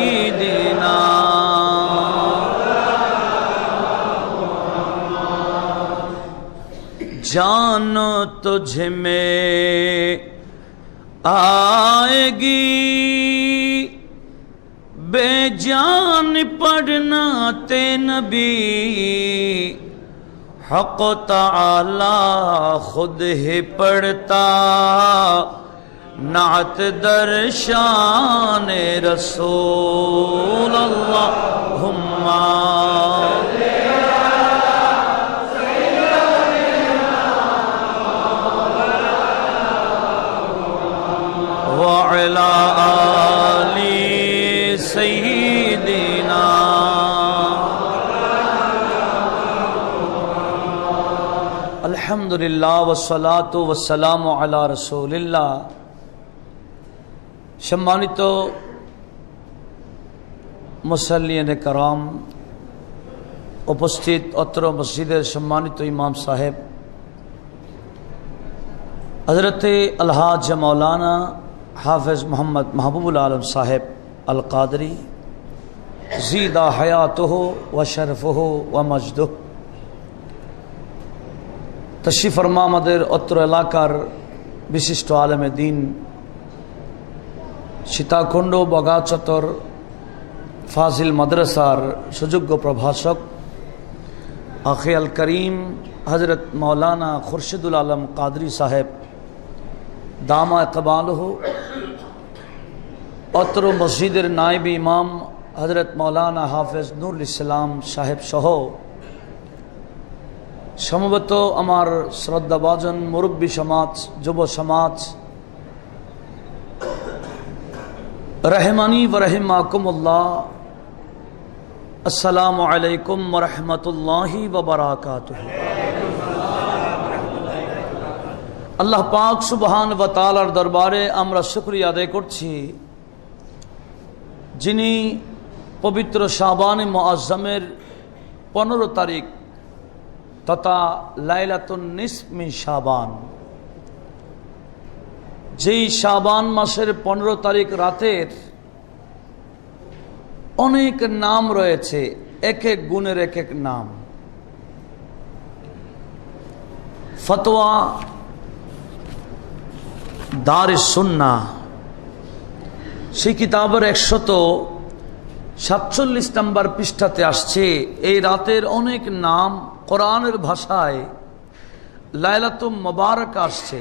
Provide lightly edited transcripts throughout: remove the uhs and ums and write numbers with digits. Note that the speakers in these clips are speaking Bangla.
सय्यिदिना जानो तुझ में आएगी बेजान पढ़ना ते नबी हक़ ताला खुद ही पढ़ता नात दर्शान रसूल अल्लाहुम्मा वअला आली सय्यिदिना। अल्हम्दुलिल्लाह वस्सलातु वस्सलामु अला रसूलिल्लाह। सम्मानित मुसल्लियाने कराम, उपस्थित अत्र मस्जिदेर सम्मानित इमाम साहेब हज़रत अलहाज मौलाना हाफिज़ मोहम्मद महबूबुल आलम साहेब अल कादरी ज़ीदा हयातुहु व शरफ़ुहु व मजदुहु तशरीफ़ फरमा आमादेर अत्र एलाकार विशिष्ट आलेमे दीन सीताकुंड बगाचतर फाजिल मद्रसार सुयोग्य प्रभाषक आखे अल करीम हज़रत मौलाना खुर्शिदुल आलम कादरी साहेब दामा इक़बालुहु, अत्र मस्जिदेर नायब इमाम हज़रत मौलाना हाफिज़ नूरुल इस्लाम साहेब सह समबत आमार श्रद्धाभाजन मुरब्बी समाज युव समाज रहमानी व रहिमाकुमुल्लाह, अस्सलामु अलैकुम व रहमतुल्लाहि व बरकातुहू। আল্লাহ পাক সুবহান ওয়া তাআলার দরবারে আমরা শুকরিয়া আদায় করছি, যিনি পবিত্র শাবানে মুআজ্জমের 15 তারিখ তথা লাইলাতুন নিসফ মিন শাবান, যেই শাবান মাসের 15 তারিখ রাতের অনেক নাম রয়েছে, এক এক গুণের এক এক নাম। ফতোয়া দারিস সুন্নাহ সেই কিতাবের 147 নম্বর পৃষ্ঠাতে আসছে এই রাতের অনেক নাম কোরআনের ভাষায় লাইলাতুল মুবারক আসছে,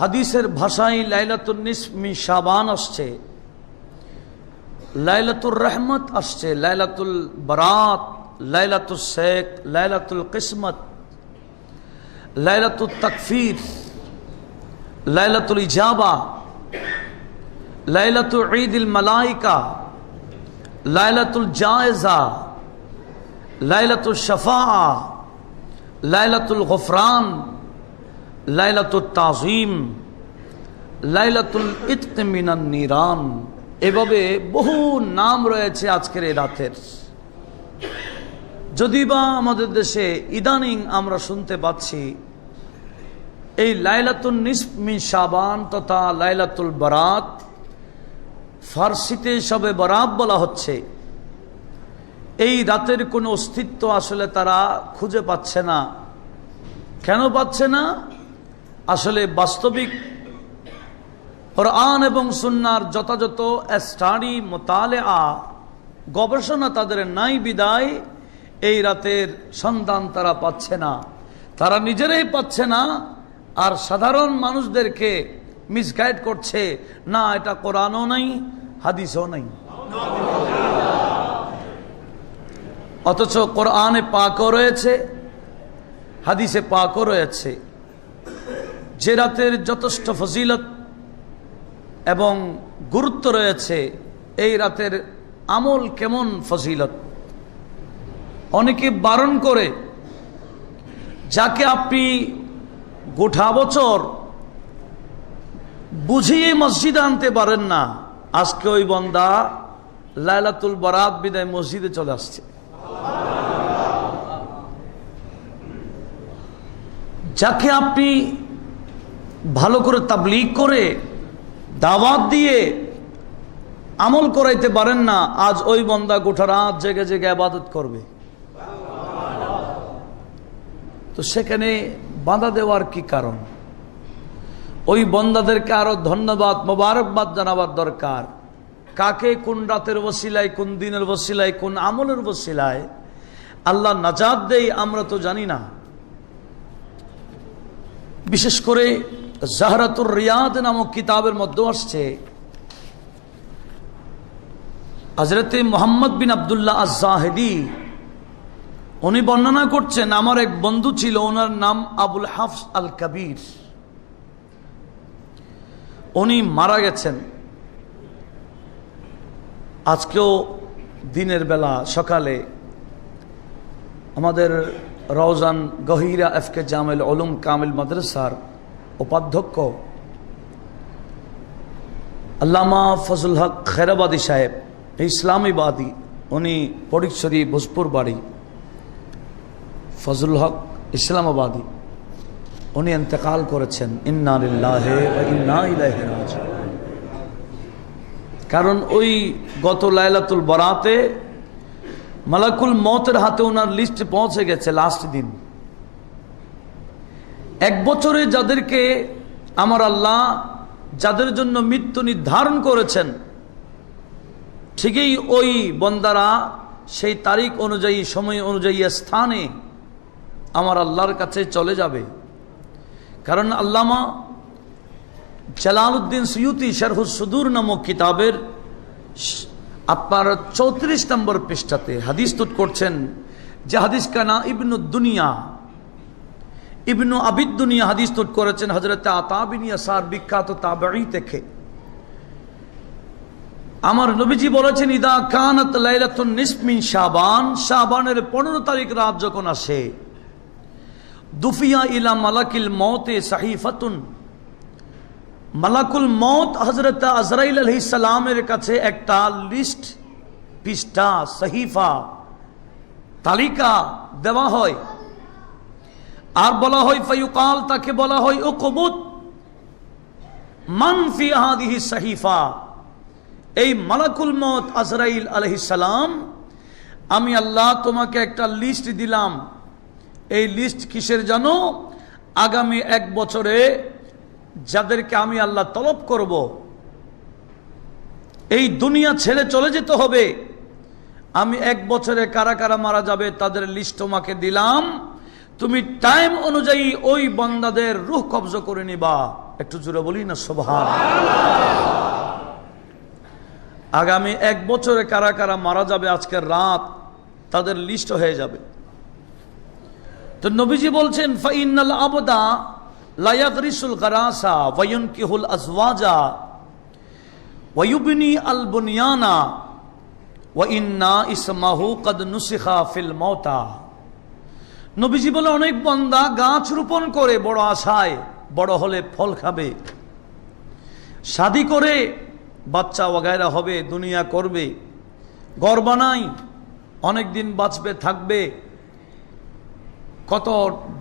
হাদিসের ভাষায় লাইলাতুন নিসফ মিন শাবান আসছে, লাইলাতুর রহমত আসছে, লাইলাতুল বারাত, লাইলাতুল শেখ, লাইলাতুল কিসমত, লাইলাতুল তাকফির, লাইলাতুল ইজাবা, লাইলাতুল ঈদুল মালাইকা, লাইলাতুল জায়েজা, লাইলাতুল শাফাআ, লাইলাতুল গফরান, লাইলাতুল তাযীম, লাইলাতুল ইতক মিনান নিরান। এভাবে বহু নাম রয়েছে আজকের এই রাতের। যদিবা আমাদের দেশে ইদানিং আমরা শুনতে পাচ্ছি এই লাইলাতুন নিসফ মিন শাবান তথা লাইলাতুল বারাত, ফার্সিতে শবে বরাত বলা হচ্ছে, এই রাতের কোনো অস্তিত্ব আসলে তারা খুঁজে পাচ্ছে না। কেন পাচ্ছে না? আসলে বাস্তবিক কোরআন এবং সুন্নাহর যথাযথ স্টাডি মোতালেআ গবেষণা তাদের নাই বিদায় এই রাতের সন্ধান তারা পাচ্ছে না, তারা নিজেরাই পাচ্ছে না, আর সাধারণ মানুষদেরকে মিসগাইড করছে। না, এটা কোরআনও নাই, হাদিসও নাই। অথচ কোরআনে পাকও রয়েছে, হাদিসে পাকও রয়েছে। যে রাতের যথেষ্ট ফজিলত এবং গুরুত্ব রয়েছে, এই রাতের আমল কেমন ফজিলত। অনেকে বারণ করে, যাকে আপনি গোটা বছর বুঝিয়ে মসজিদে আনতে পারেন না, আজকে ওই বান্দা লাইলাতুল বারাত বিদায় মসজিদে চলে আসছে। যাকে আপনি ভালো করে তাবলীগ করে দাওয়াত দিয়ে আমল করাইতে পারেন না, আজ ওই বান্দা গোটা রাত জেগে জেগে ইবাদত করবে। তো সেখানে বাধা দেওয়ার কি কারণ? ওই বান্দাদেরকে আরো ধন্যবাদ মোবারকবাদ জানাবার দরকার। কাকে কোন রাতের ওসিলায়, কোন দিনের ওসিলায়, কোন আমলের ওসিলায় আল্লাহ নাজাত দেয় আমরা তো জানি না। বিশেষ করে জাহরাতুর রিয়াদ নামক কিতাবের মধ্যে আসছে, হযরতে মুহাম্মদ বিন আব্দুল্লাহ আজ-জাহিদি উনি বর্ণনা করছেন, আমার এক বন্ধু ছিল, ওনার নাম আবুল হাফস আল কবির। উনি মারা গেছেন। আজকেও দিনের বেলা সকালে আমাদের রওজান গহিরা এফকে জামিল উলুম কামিল মাদ্রাসার উপাধ্যক্ষ আল্লামা ফজল হক খেরাবাদী সাহেব, ইসলামীবাদী, উনি পরিচরি ভোজপুর বাড়ি, ফজল হক ইসলামাবাদী, উনি ইন্তেকাল করেছেন। ইন্না লিল্লাহি ওয়া ইন্না ইলাইহি রাজিউন। কারণ ওই গত লাইলাতুল বারাতে মালাকুল মওতের হাতে ওনার লিস্টে পৌঁছে গেছে লাস্ট দিন। এক বছরে যাদেরকে আমার আল্লাহ যাদের জন্য মৃত্যু নির্ধারণ করেছেন, ঠিকই ওই বন্দারা সেই তারিখ অনুযায়ী, সময় অনুযায়ী, স্থানে আমার আল্লাহর কাছে চলে যাবে। কারণ আল্লামা জালালউদ্দিন সুয়ুতি শারহুস সুদূর নামক কিতাবের আপনার 34 নম্বর পৃষ্ঠাতে হাদিস তুট করছেন, যে হাদিস কানা ইবনু দুনিয়া, ইবনু আবিদ দুনিয়া হাদিস তুট করেছেন হযরত আতা বিন ইয়াসার, বিখ্যাত তাবেঈ থেকে। আমার নবীজি বলেছেন, ইদা কানাত লাইলাতুন নিসফ মিন শাবান, শাবানের 15 তারিখ রাত যখন আসে, দুফিয়া ইলা মালাকিল মওতে সাহিফাতুন, মালাকুল মওত হযরত আজরাইল আলাইহিস সালামের কাছে একটা লিস্ট, পৃষ্ঠা, সহিফা, তালিকা দেওয়া হয়। আর বলা হয় ফায়ুকাল, তাকে বলা হয় উকবুত মান ফি হাদিহি সহিফা। এই মালাকুল মওত আজরাইল আলাইহিস সালাম, আমি আল্লাহ তোমাকে একটা লিস্ট দিলাম। এই লিস্ট কিসের জানো? আগামী 1 বছরে যাদেরকে আমি আল্লাহ তলব করব, এই দুনিয়া ছেড়ে চলে যেতে হবে, আমি 1 বছরে কারা কারা মারা যাবে তাদের লিস্ট তোমাকে দিলাম। তুমি টাইম অনুযায়ী ওই বান্দাদের রূহ কবজ করে নিবা। একটু জোরে বলি না সুবহানাল্লাহ। আগামী 1 বছরে কারা কারা মারা যাবে আজকের রাত, তাদের লিস্ট হয়ে যাবে। তো নবীজি বলছেন, ফাইনাল আবদা লা ইয়াগরিসুল গারাসা ওয়া ইউনকিহুল আজওয়াজা ওয়া ইউবনি আল বুনিয়ানা ওয়া ইন্না ইসমাহু কদ নুসিখা ফিল মাউতা। নবীজি বলে, অনেক বান্দা গাছ রোপণ করে বড় আশায়, বড় হলে ফল খাবে, শাদী করে বাচ্চা ওগায়রা হবে, দুনিয়া করবে, ঘর বানাই, অনেকদিন বাঁচবে, থাকবে, কত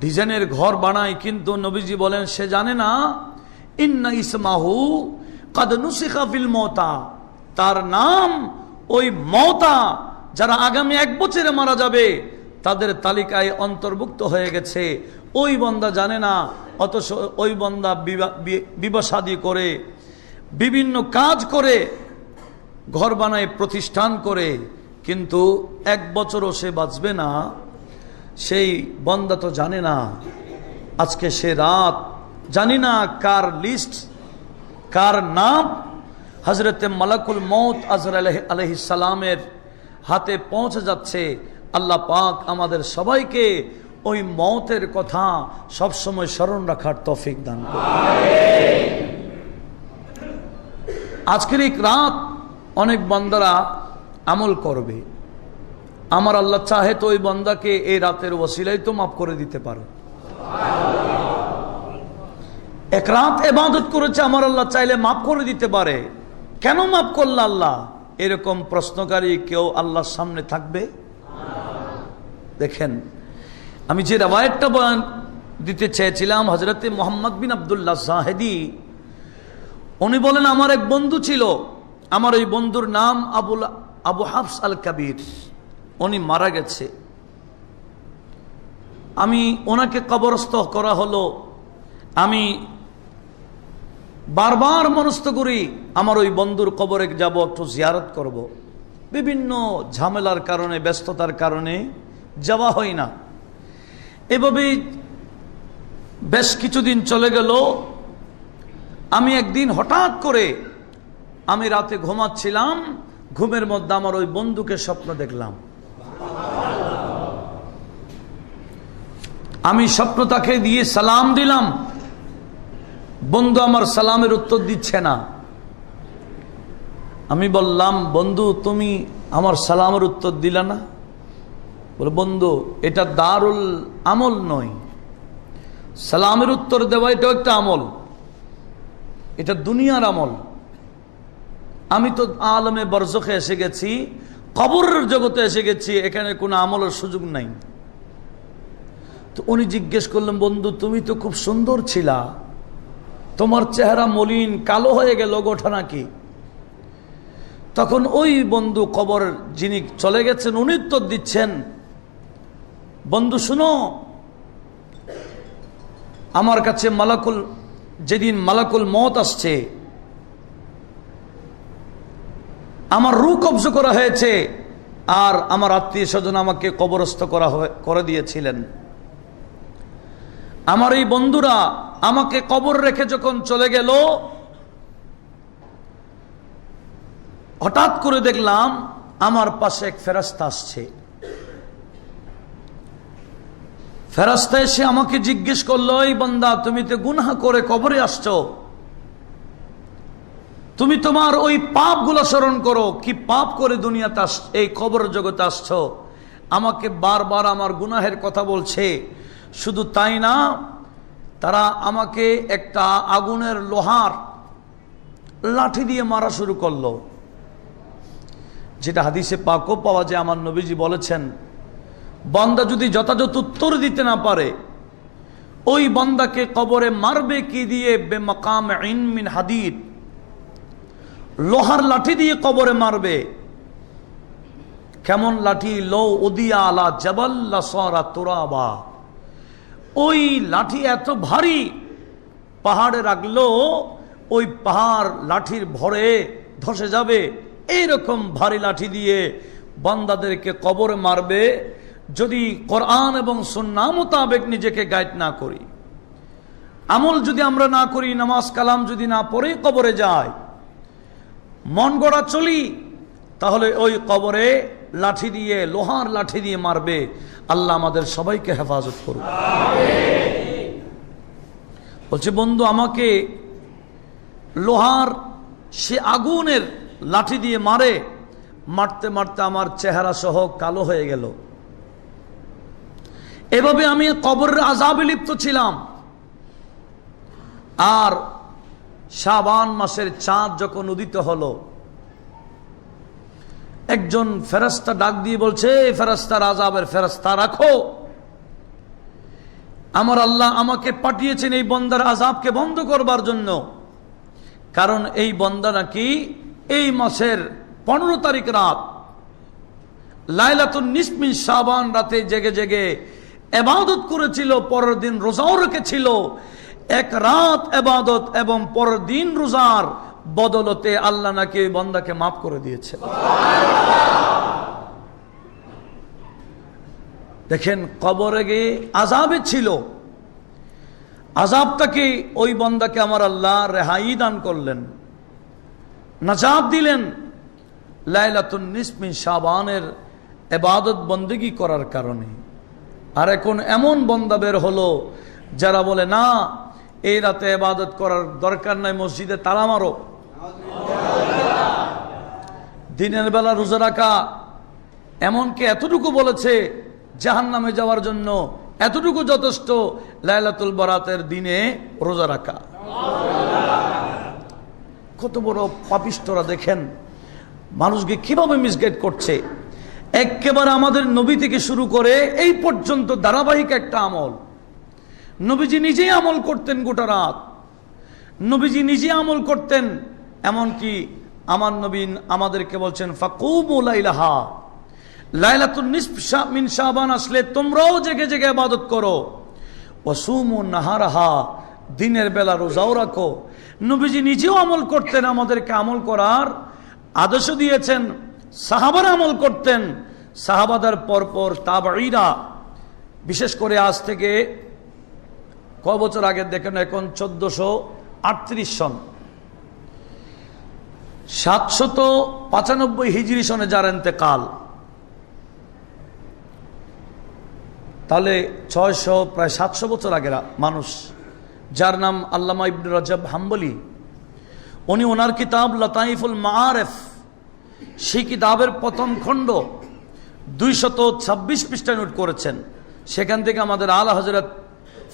ডিজাইনের ঘর বানায়। কিন্তু নবীজি বলেন, সে জানে না ইন্না ইসমাহু কদ নুসিখা ফিল মাউতা, তার নাম ওই মাউতা, যারা আগামী 1 বছরে মারা যাবে তাদের তালিকায় অন্তর্ভুক্ত হয়ে গেছে। ওই বান্দা জানে না, অথচ ওই বান্দা বিবাহ শাদী করে, বিভিন্ন কাজ করে, ঘর বানায়, প্রতিষ্ঠান করে, কিন্তু 1 বছরও সে বাঁচবে না। সেই বান্দা তো জানে না আজকে সে রাত, জানি না কার লিস্ট, কার নাম হযরতে মালাকুল মওত আজরাইল আলাইহিস সালামের হাতে পৌঁছে যাচ্ছে। আল্লাহ পাক আমাদের সবাইকে ওই মওতের কথা সবসময় স্মরণ রাখার তৌফিক দান করুন। আজকের এই রাত অনেক বান্দারা আমল করবে, আমার আল্লাহ চাহে তো ওই বান্দাকে এই রাতের ওসিলায় তো মাফ করে দিতে পারে। 1 রাত ইবাদত করেছে, আমার আল্লাহ চাইলে মাফ করে দিতে পারে। কেন মাফ করল আল্লাহ? এরকম প্রশ্নকারী কেউ আল্লাহর সামনে থাকবে? দেখেন, আমি যে রওয়ায়াতটা বয়ান দিতে চেয়েছিলাম, হযরতে মুহাম্মদ বিন আব্দুল্লাহ জাহিদি, উনি বলেন, আমার এক বন্ধু ছিল, আমার ওই বন্ধুর নাম আবু হাফস আল কাবির, উনি মারা গেছে। আমি ওনাকে কবরস্থ করা হলো, আমি বারবার মনস্থ করি আমার ওই বন্ধুর কবরে যাব, একটু জিয়ারত করব। বিভিন্ন ঝামেলার কারণে, ব্যস্ততার কারণে যাওয়া হয় না। এভাবেই বেশ কিছুদিন চলে গেল। আমি একদিন হঠাৎ করে, আমি রাতে ঘুমাচ্ছিলাম, ঘুমের মধ্যে আমার ওই বন্ধুকে স্বপ্ন দেখলাম। আমি স্বপ্ন তাকে দিয়ে সালাম দিলাম, বন্ধু আমার সালামের উত্তর দিচ্ছে না। আমি বললাম, বন্ধু তুমি আমার সালামের উত্তর দিলা না? বলে, বন্ধু এটা দারুল আমল নয়, সালামের উত্তর দেওয়া এটাও একটা আমল, এটা দুনিয়ার আমল। আমি তো আলমে বরজখে এসে গেছি, কবরের জগতে এসে গেছি, এখানে কোনো আমলের সুযোগ নাই। তো উনি জিজ্ঞেস করলেন, বন্ধু তুমি তো খুব সুন্দর ছিলা, তোমার চেহারা মলিন কালো হয়ে গেল, ঘটনা কি? তখন ওই বন্ধু, কবর যিনি চলে গেছেন, উনি উত্তর দিচ্ছেন, বন্ধু শুনো, আমার কাছে যেদিন মালাকুল মওত আসছে, আমার রূহ কবজ করা হয়েছে, আর আমার আত্মীয় স্বজন আমাকে কবরস্থ করে দিয়েছিলেন। আমার এই বন্ধুরা আমাকে কবর রেখে যখন চলে গেল, হঠাৎ করে দেখলাম আমার পাশে এক ফেরেশতা আসছে। ফেরেশতা এসে আমাকে জিজ্ঞেস করলো, এই বান্দা তুমি তো গুনাহ করে কবরে আসছো, তুমি তোমার ওই পাপগুলো স্মরণ করো, কি পাপ করে দুনিয়াতে এই কবর জগতে আসছো। আমাকে বারবার আমার গুনাহের কথা বলছে। শুধু তাই না, তারা আমাকে একটা আগুনের লোহার লাঠি দিয়ে মারা শুরু করলো, যেটা হাদিসে পাকও পাওয়া যায়। আমার নবীজি বলেছেন, বান্দা যদি যথাযথ উত্তর দিতে না পারে, ওই বান্দাকে কবরে মারবে কি দিয়ে? বেমাকাম ইন মিন হাদিদ, লোহার লাঠি দিয়ে কবরে মারবে। কেমন লাঠি? লো উদিয়া আলা জাবাল লাসারা তুরাবা, ওই লাঠি এত ভারী, পাহাড়ে রাখলো ওই পাহাড় লাঠির ভরে ধসে যাবে। এইরকম ভারী লাঠি দিয়ে বান্দাদেরকে কবরে মারবে, যদি কোরআন এবং সুন্নাহ মোতাবেক নিজেকে গাইড না করি, আমল যদি আমরা না করি, নামাজ কালাম যদি না পড়ে কবরে যায়, মন গড়া চলি, তাহলে ওই কবরে লাঠি দিয়ে, লোহার লাঠি দিয়ে মারবে। আল্লাহ আমাদের সবাইকে হেফাজত করুন। বলছে, বন্ধু আমাকে লোহার সে আগুনের লাঠি দিয়ে মারতে মারতে আমার চেহারা সহ কালো হয়ে গেল। এভাবে আমি কবরের আযাবে লিপ্ত ছিলাম। আর শাবান মাসের চাঁদ যখন উদিত হলো, একজন ফেরেশতা ডাক দিয়ে বলছে, ফেরেশতার আযাবের ফেরেশতা রাখো, আমার আল্লাহ আমাকে পাঠিয়েছেন এই বান্দার আযাবকে বন্ধ করবার জন্য। কারণ এই বান্দা নাকি এই মাসের 15 তারিখ রাত, লাইলাতুন নিসফ মিন শাবান রাতে জেগে জেগে ইবাদত করেছিল, পরের দিন রোজাও রেখেছিল। এক রাত ইবাদত এবং পরের দিন রোজার বদলতে আল্লাহ নাকি এই বান্দাকে মাফ করে দিয়েছে। দেখেন, কবরে গিয়ে আযাবে ছিল, আযাবটাকে ওই বান্দাকে আমার আল্লাহ রেহাই দান করলেন, নাজাত দিলেন লাইলাতুন নিসফ মিন শাবানের ইবাদত বন্দেগী করার কারণে। আর এখন এমন বান্দা বের হলো যারা বলে, না এই রাতে ইবাদত করার দরকার নাই, মসজিদে তালা মারো, দিনের বেলা রোজা রাখা। এমনকি এতটুকু বলেছে, জাহান্নামে যাওয়ার জন্য এতটুকু যথেষ্ট, লাইলাতুল বারাতের দিনে রোজা রাখা। কত বড় পাপিষ্ঠরা দেখেন মানুষকে কিভাবে মিসগাইড করছে। একেবারে আমাদের নবী থেকে শুরু করে এই পর্যন্ত ধারাবাহিক একটা আমল। নবীজি নিজেই আমল করতেন গোটা রাত, নবীজি নিজে আমল করতেন। এমনকি আমার নবী আমাদেরকে বলছেন ফাকুমু লাইলাহা, লাইলাতুন নিসফ মিন শাবান আসলে তোমরাও জেগে জেগে ইবাদত করো। ওয়াসুমু নাহারাহা, দিনের বেলা রোজাও রাখো। নবীজি নিজেও আমল করতেন, আমাদেরকে আমল করার আদেশ দিয়েছেন। সাহাবারা আমল করতেন, সাহাবাদের পরপর তাবেঈরা, বিশেষ করে আজ থেকে কয় বছর আগে দেখেন, এখন 1438 সন, 795 হিজরি সনে যার ইন্তেকাল, তাহলে 600 প্রায় 700 বছর আগের মানুষ, যার নাম আল্লামা ইবনে রজব হাম্বলি। উনি ওনার কিতাব লতাইফুল মাআরিফ, সেই কিতাবের প্রথম খণ্ড 226 পৃষ্ঠায় নোট করেছেন। সেখান থেকে আমাদের আলা হযরত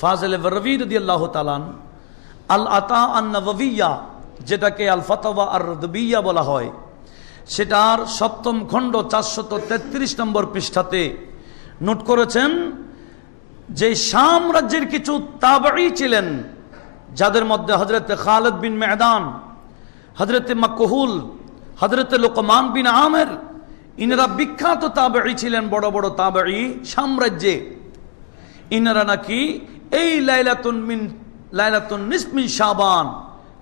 ফাজিল বরভী রাদিয়াল্লাহু তাআলা আল আতা আন নববিয়্যা, যেটাকে আল ফাতাওয়া আর রদবিয়্যা বলা হয়, সেটার সপ্তম খণ্ড 433 নম্বর পৃষ্ঠাতে নোট করেছেন যে শাম রাজ্যের কিছু তাবেঈ ছিলেন, যাদের মধ্যে হযরত খালিদ বিন মেহদান, হযরত মাকহুল, হযরত লুকমান বিন আমের, ইনারা বিখ্যাত তাবেঈ ছিলেন, বড় বড় তাবেঈ সাম্রাজ্যে। ইনারা নাকি এই লাইলাতুন নিসফ মিন শাবান,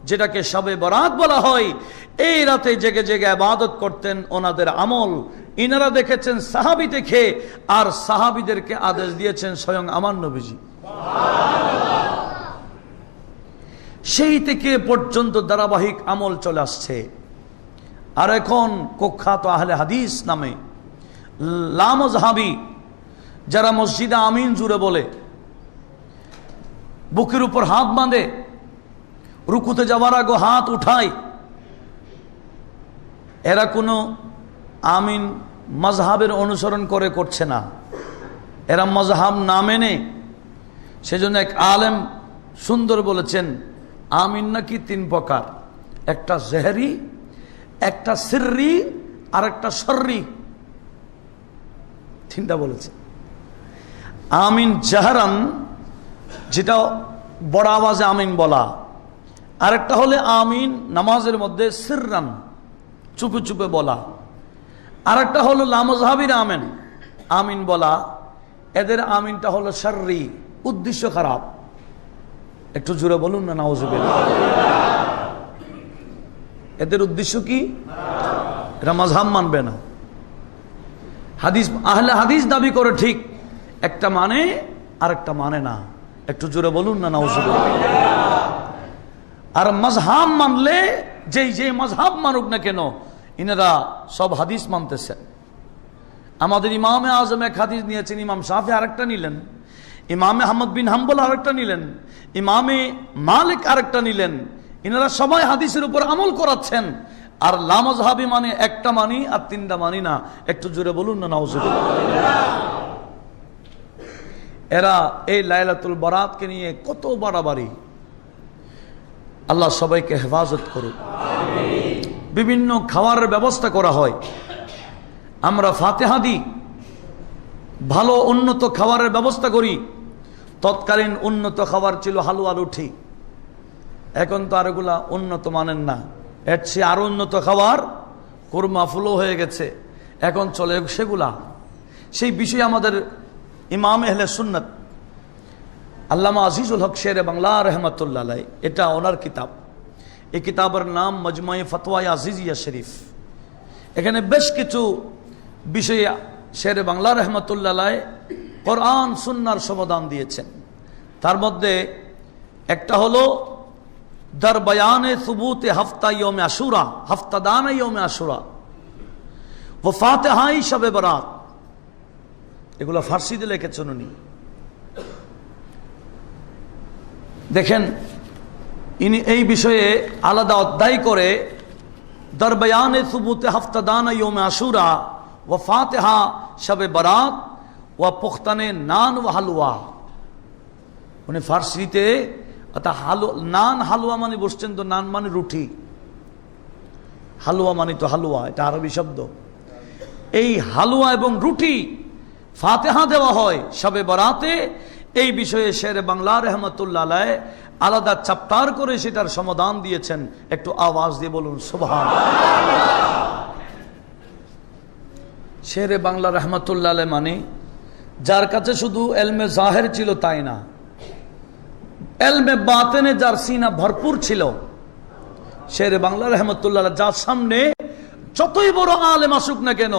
যেটাকে শবে বরাত বলা হয়, এই রাতে জেগে জেগে ইবাদত করতেন। ওনাদের আমল ইনারা দেখেছেন সাহাবী দেখে, আর সাহাবীদেরকে আদেশ দিয়েছেন স্বয়ং আমার নবীজি। সেই থেকে পর্যন্ত ধারাবাহিক আমল চলে আসছে। আর এখন কুখ্যাত আহলে হাদিস নামে লামজহাবি, যারা মসজিদে আমিন জুড়ে বলে, বুকের উপর হাত বাঁধে, রুকুতে যাওয়ার আগে হাত উঠায়, এরা কোনো আমিন মাজহাবের অনুসরণ করে করছে না, এরা মাজহাব না মেনে। সেজন্য এক আলেম সুন্দর বলেছেন, আমিন নাকি 3 প্রকার, একটা জেহরি, একটা সিররি, আর একটা সররি। 3টা বলেছে। আমিন জাহরান, যেটা বড় আওয়াজে আমিন বলা, আরেকটা হলে আমিন নামাজের মধ্যে সিররান, চুপে চুপে বলা, আরেকটা হলো লামজহাবির আমিন আমিন বলা। এদের আমিনটা হলো সররি, উদ্দেশ্য খারাপ। একটু জোরে বলুন না নাউজুবিল্লাহ। এদের উদ্দেশ্য কি? এরা মাযহাব মানবে না। হাদিস, আহলে হাদিস দাবি করে ঠিক, একটা মানে আরেকটা মানে না। একটু জোরে বলুন না নাউজুবিল্লাহ। আর মাযহাব মানলে যে মাযহাব মানুক না কেন, ইনারা সব হাদিস মানতেছেন। আমাদের ইমামে আজম এক হাদিস নিয়েছেন, ইমাম শাফি আরেকটা নিলেন, ইমামে আহমদ বিন হাম্বল আরেকটা নিলেন, ইমামে মালিক আরেকটা নিলেন। ইনারা সবাই হাদিসের উপর আমল করাচ্ছেন। আর লামজহাবি মানে একটা মানি আর 3টা মানি না। একটু জোরে বলুন না নাউজুবিল্লাহ। এরা এই লাইলাতুল বারাতকে নিয়ে কত বাড়াবাড়ি। আল্লাহ সবাইকে হেফাজত করুক। বিভিন্ন খাবারের ব্যবস্থা করা হয়, আমরা ফাতিহা দিই, ভালো উন্নত খাবারের ব্যবস্থা করি। তৎকালীন উন্নত খাবার ছিল হালুয়া রুটি, এখন তো আর এগুলা উন্নত মানেন না। এর চেয়ে আরো উন্নত খাবার কুরমা ফুলো হয়ে গেছে, এখন চলে সেগুলা। সেই বিষয়ে আমাদের ইমাম আহলে সুন্নাত আল্লামা আজিজুল হক শেরে বাংলা রহমতুল্লাহ আলাইহি, এটা ওনার কিতাব। এই কিতাবের নাম মজমুয়ে ফতওয়ায়ে আজিজিয়া শরীফ। এখানে বেশ কিছু বিষয়ে শেরে বাংলা রহমতুল্লাহ আলাইহি কোরআন সুন্নাহর সমাধান দিয়েছেন। তার মধ্যে একটা হলো দার বয়ানে সুবুতে হাফতা ইয়মে আশুরা, হাফতা দানা ইয়মে আশুরা, ও ফাতিহাই শবে বরাত। এগুলো ফার্সিতে লিখেছেন উনি। দেখেন, ইনি এই বিষয়ে আলাদা অধ্যায় করে দার বয়ানে সুবুতে হাফতা দানা ইয়মে আশুরা ও ফাতিহা শবে বরাত ও পুখতানে নান ও হালুয়া। উনি ফার্সিতে নান হালুয়া মানে বসছেন তো, নান মানে রুটি, হালুয়া মানে তো হালুয়া, এটা আরবি শব্দ। এই হালুয়া এবং রুটি ফাতিহা দেওয়া হয় শবে বরাতে। এই বিষয়ে শেরে বাংলা রহমতুল্লাহ আলাইহি আলাদা চ্যাপ্টার করে সেটার সমাধান দিয়েছেন। একটু আওয়াজ দিয়ে বলুন সুবহানাল্লাহ। শেরে বাংলা রহমতুল্লাহ আলাইহি মানে যার কাছে শুধু এলমে জাহের ছিল তাই না, এলমে বাতেনে যার সিনা ভরপুর ছিল। শেরে বাংলা রহমতুল্লাহ যার সামনে যতই বড় আলেম আসুক না কেন,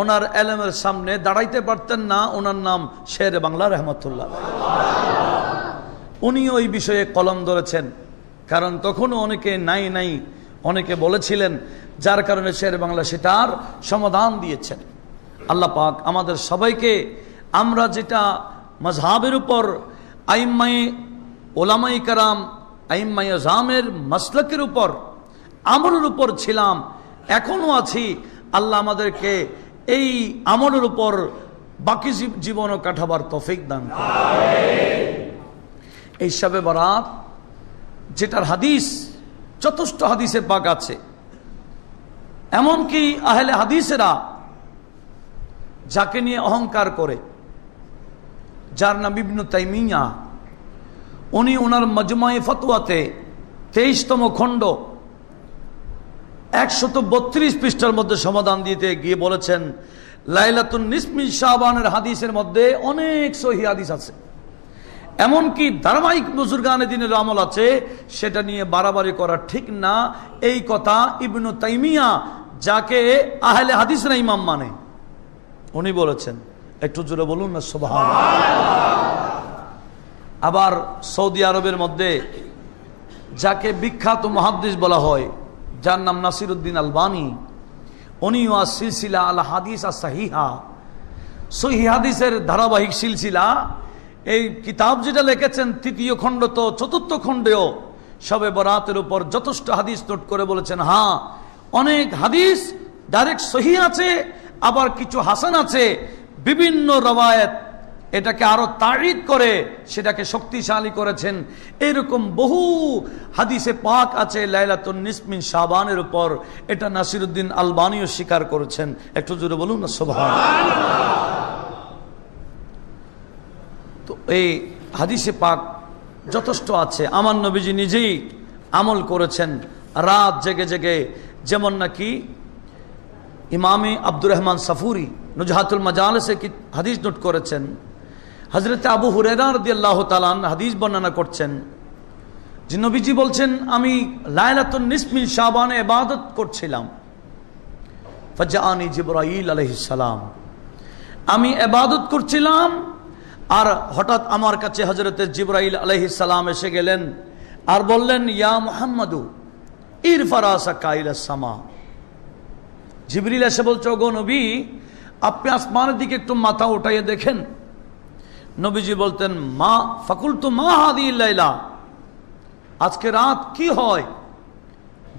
ওনার এলেমের সামনে দাঁড়াইতে পারতেন না। ওনার নাম শেরে বাংলা রহমতুল্লাহ। উনি ওই বিষয়ে কলম ধরেছেন, কারণ তখনও অনেকে নাই অনেকে বলেছিলেন, যার কারণে শেরে বাংলা সেটার সমাধান দিয়েছেন। আল্লাহ পাক আমাদের সবাইকে, আমরা যেটা মাযহাবের উপর আইম্মায়ে ওলামায়ে কেরাম, আইম্মায়ে আযমের মাসলাকের উপর, আমলের উপর ছিলাম, এখনো আছি, আল্লাহ আমাদেরকে এই আমলের উপর বাকি জীবনও কাটাবার তৌফিক দান করুন। এই শবে বরাত যেটার হাদিস, যথেষ্ট হাদিসে পাক আছে, এমনকি আহলে হাদিসেরা যাকে নিয়ে অহংকার করে, যার নাম ইবনে তাইমিয়া, উনি ওনার মাজমুয়ে ফতোয়াতে 23তম খণ্ড 132 পৃষ্ঠার মধ্যে সমাধান দিতে গিয়ে বলেছেন, লাইলাতুন নিসফ মিন শাবানের হাদিসের মধ্যে অনেক সহিহ হাদিস আছে, এমনকি ধারাবাহিক বুজুর্গানে দিনের আমল আছে, সেটা নিয়ে বাড়াবাড়ি করা ঠিক না। এই কথা ইবনে তাইমিয়া, যাকে আহলে হাদিসরা ইমাম মানে, উনি বলেছেন। একটু জোরে বলুন না সুবহানাল্লাহ। আবার সৌদি আরবের মধ্যে যাকে বিখ্যাত মুহাদ্দিস বলা হয়, যার নাম নাসিরউদ্দিন আলবানী, উনিও সিলসিলা আল হাদিস আস-সাহিহা, সহিহ হাদিসের ধারাবাহিক সিলসিলা, এই কিতাব যেটা লিখেছেন 3য় খণ্ড তো 4র্থ খণ্ডেও শবে বরাতের উপর যথেষ্ট হাদিস নোট করে বলেছেন, হ্যাঁ অনেক হাদিস ডাইরেক্ট সহিহ আছে, আবার কিছু হাসান আছে, বিভিন্ন রওয়ায়াত এটাকে আরো তারিদ করে সেটাকে শক্তিশালী করেছেন। এরকম বহু হাদিসে পাক আছে লাইলাতুন নিসফ মিন শাবানের উপর। এটা নাসিরউদ্দিন আলবানীও স্বীকার করেছেন। একটু জোরে বলুন না সুবহানাল্লাহ। তো এই হাদিসে পাক যথেষ্ট আছে। আমার নবীজি নিজেই আমল করেছেন রাত জেগে জেগে, যেমন নাকি ইমামে আব্দুর রহমান সাফুরি নুজহাতুল মাজালিসে কি হাদিস নোট করেছেন। হযরত আবু হুরায়রা রাদিয়াল্লাহু তাআলা হাদিস বর্ণনা করছেন যে নবীজি বলছেন, আমি লাইলাতুন নিসফ মিন শাবানে ইবাদত করছিলাম, ফাজাআনি জিবরাইল আলাইহিস সালাম, আমি ইবাদত করছিলাম আর হঠাৎ আমার কাছে হযরতে জিবরাইল আলাইহিস সালাম এসে গেলেন আর বললেন, ইয়া মুহাম্মাদু ইরফা রাসাকা ইলাস সামা। জিবরিল এসে বলছে, ওগো নবী, আপনি আসমানের দিকে একটু মাথা উঠাইয়ে দেখেন। নবীজি বলতেন, মা ফাকুলতু মা হাদিহিল লাইলা, আজকে রাত কি হয়?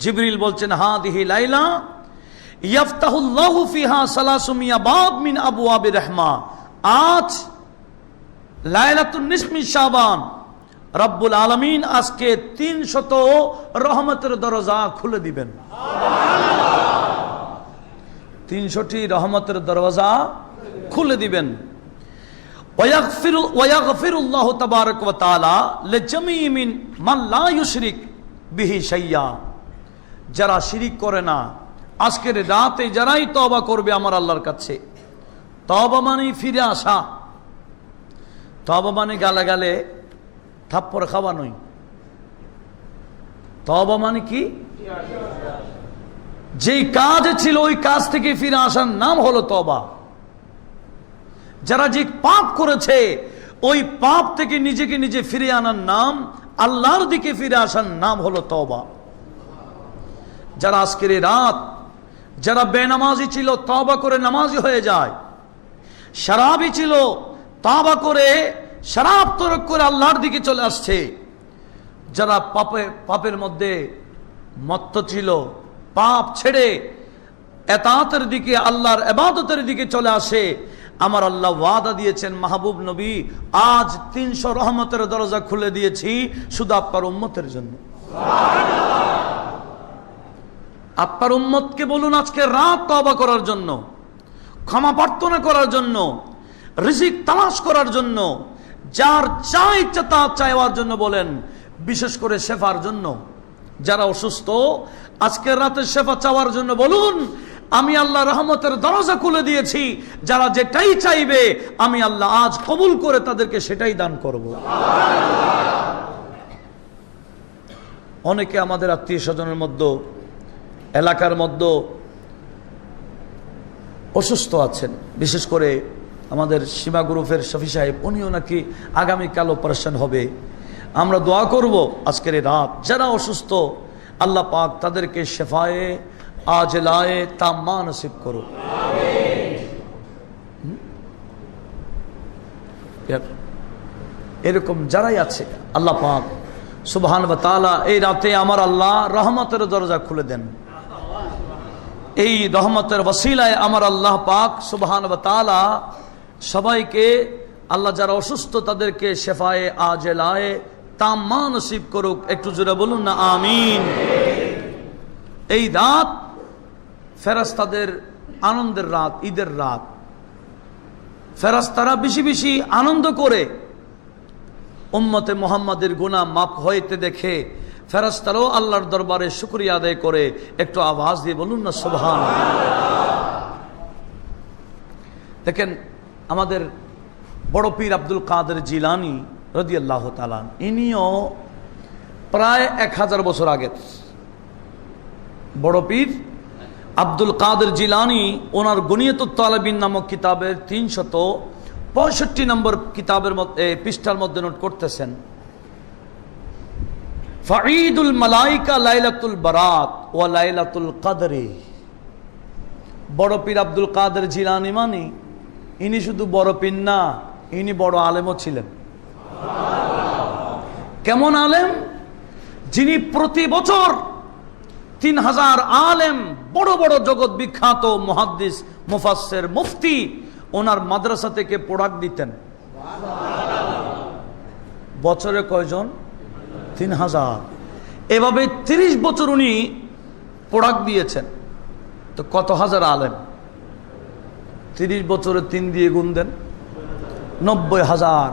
জিবরিল বলছেন, হাদিহি লাইলা ইয়াফতাহুল্লাহু ফিহা সালাসুমিয়া বাব মিন আবওয়াবির রাহমা, আজ লাইলাতুন নিসফ মিন শাবান, রব্বুল আলামিন আজকে 300 রহমতের দরজা খুলে দিবেন। 300টি রহমতের দরজা খুলে দিবেন। ওয়াগফিরুল্লাহু তাবারাক ওয়া তাআলা লিজামিই মিন মান লা ইউশরিক বিহি শাইয়্যা, যারা শিরিক করে না, আজকের রাতে যারাই তওবা করবে আমার আল্লাহর কাছে। তওবা মানে ফিরে আসা, তওবা মানে গালাগালে থাপ্পড় খাওয়া নয়। তওবা মানে কি? যেই কাজ ছিল ওই কাজ থেকে ফিরে আসার নাম হলো তওবা। যারা যে পাপ করেছে ওই পাপ থেকে নিজেকে নিজে ফিরে আনার নাম, আল্লাহর দিকে ফিরে আসার নাম হলো তওবা। যারা আজকের রাত, যারা বেনামাজি ছিল তওবা করে নামাজি হয়ে যায়, শরাবি ছিল তওবা করে শরাব তরক করে আল্লাহর দিকে চলে আসছে, যারা পাপের মধ্যে মত্ত ছিল পাপ ছেড়ে এতাতের দিকে, আল্লাহর ইবাদতের দিকে চলে আসে, আমার আল্লাহ ওয়াদা দিয়েছেন, মাহবুব নবী আজ 300 রহমতের দরজা খুলে দিয়েছি শুধু আপনার উম্মতের জন্য। আপনার উম্মতকে বলুন আজকে রাত তওবা করার জন্য, ক্ষমা প্রার্থনা করার জন্য, রিজিক তালাশ করার জন্য, যার যা ইচ্ছা তা চাইবার জন্য বলেন। বিশেষ করে শেফার জন্য। যারা অসুস্থ আজকের রাতে শেফা চাওয়ার জন্য বলুন, আমি আল্লাহ রহমতের দরজা খুলে দিয়েছি, যারা যেটাই চাইবে আমি আল্লাহ আজ কবুল করে তাদেরকে সেটাই দান করব। অনেকে আমাদের আত্মীয় স্বজনের মধ্যে, এলাকার মধ্যে অসুস্থ আছেন। বিশেষ করে আমাদের সীমা গ্রুপের শফি সাহেব, উনিও নাকি আগামীকাল অপারেশন হবে। আমরা দোয়া করব আজকের এই রাত যারা অসুস্থ আল্লাহ পাক তাদেরকে শেফায়ে আজলায়ে তাম্মা নসিব করুন। এরকম যারাই আছে আল্লাহ পাক সুবহান ওয়া তাআলা এই রাতে আমার আল্লাহ রহমতের দরজা খুলে দেন। এই রহমতের ওসিলায় আমার আল্লাহ পাক সুবহান ওয়া তাআলা সবাইকে, আল্লাহ যারা অসুস্থ তাদেরকে শেফায়ে আজলায়ে তাম্মা নসিব করুক। একটু জোরে বলুন না আমিন। এই রাত ফেরেশতাদের আনন্দের রাত, ঈদের রাত। ফেরেশতারা বেশি বেশি আনন্দ করে উম্মতে মুহাম্মাদের গুনাহ মাফ হইতে দেখে ফেরেশতারাও আল্লাহর দরবারে শুকরিয়া আদায় করে। একটু আওয়াজ দিয়ে বলুন না সুবহানাল্লাহ। দেখেন আমাদের বড় পীর আব্দুল কাদের জিলানী রাদিয়াল্লাহু তাআলা, ইনিও প্রায় 1000 বছর আগে, বড় পীর আব্দুল কাদের জিলানী ওনার গুনিয়াতুত তালিবিন নামক কিতাবের 365 নম্বর কিতাবের মধ্যে পৃষ্ঠার মধ্যে নোট করতেছেন, ফাঈদুল মালাইকা লাইলাতুল বারাত ওয়া লাইলাতুল কদরি। বড় পীর আব্দুল কাদের জিলানী মানে ইনি শুধু বড় পীর না, ইনি বড় আলেমও ছিলেন। কেমন আলেম? যিনি প্রতি বছর 3000 আলেম, বড় বড় জগৎ বিখ্যাত মুহাদ্দিস, মুফাসসির, মুফতি ওনার মাদ্রাসা থেকে প্রোডাক্ট দিতেন। বছরে কয়জন? 3000। এভাবে 30 বছর উনি প্রোডাক্ট দিয়েছেন। তো কত হাজার আলেম? 30 বছরে 3 দিয়ে গুণ দেন, 90,000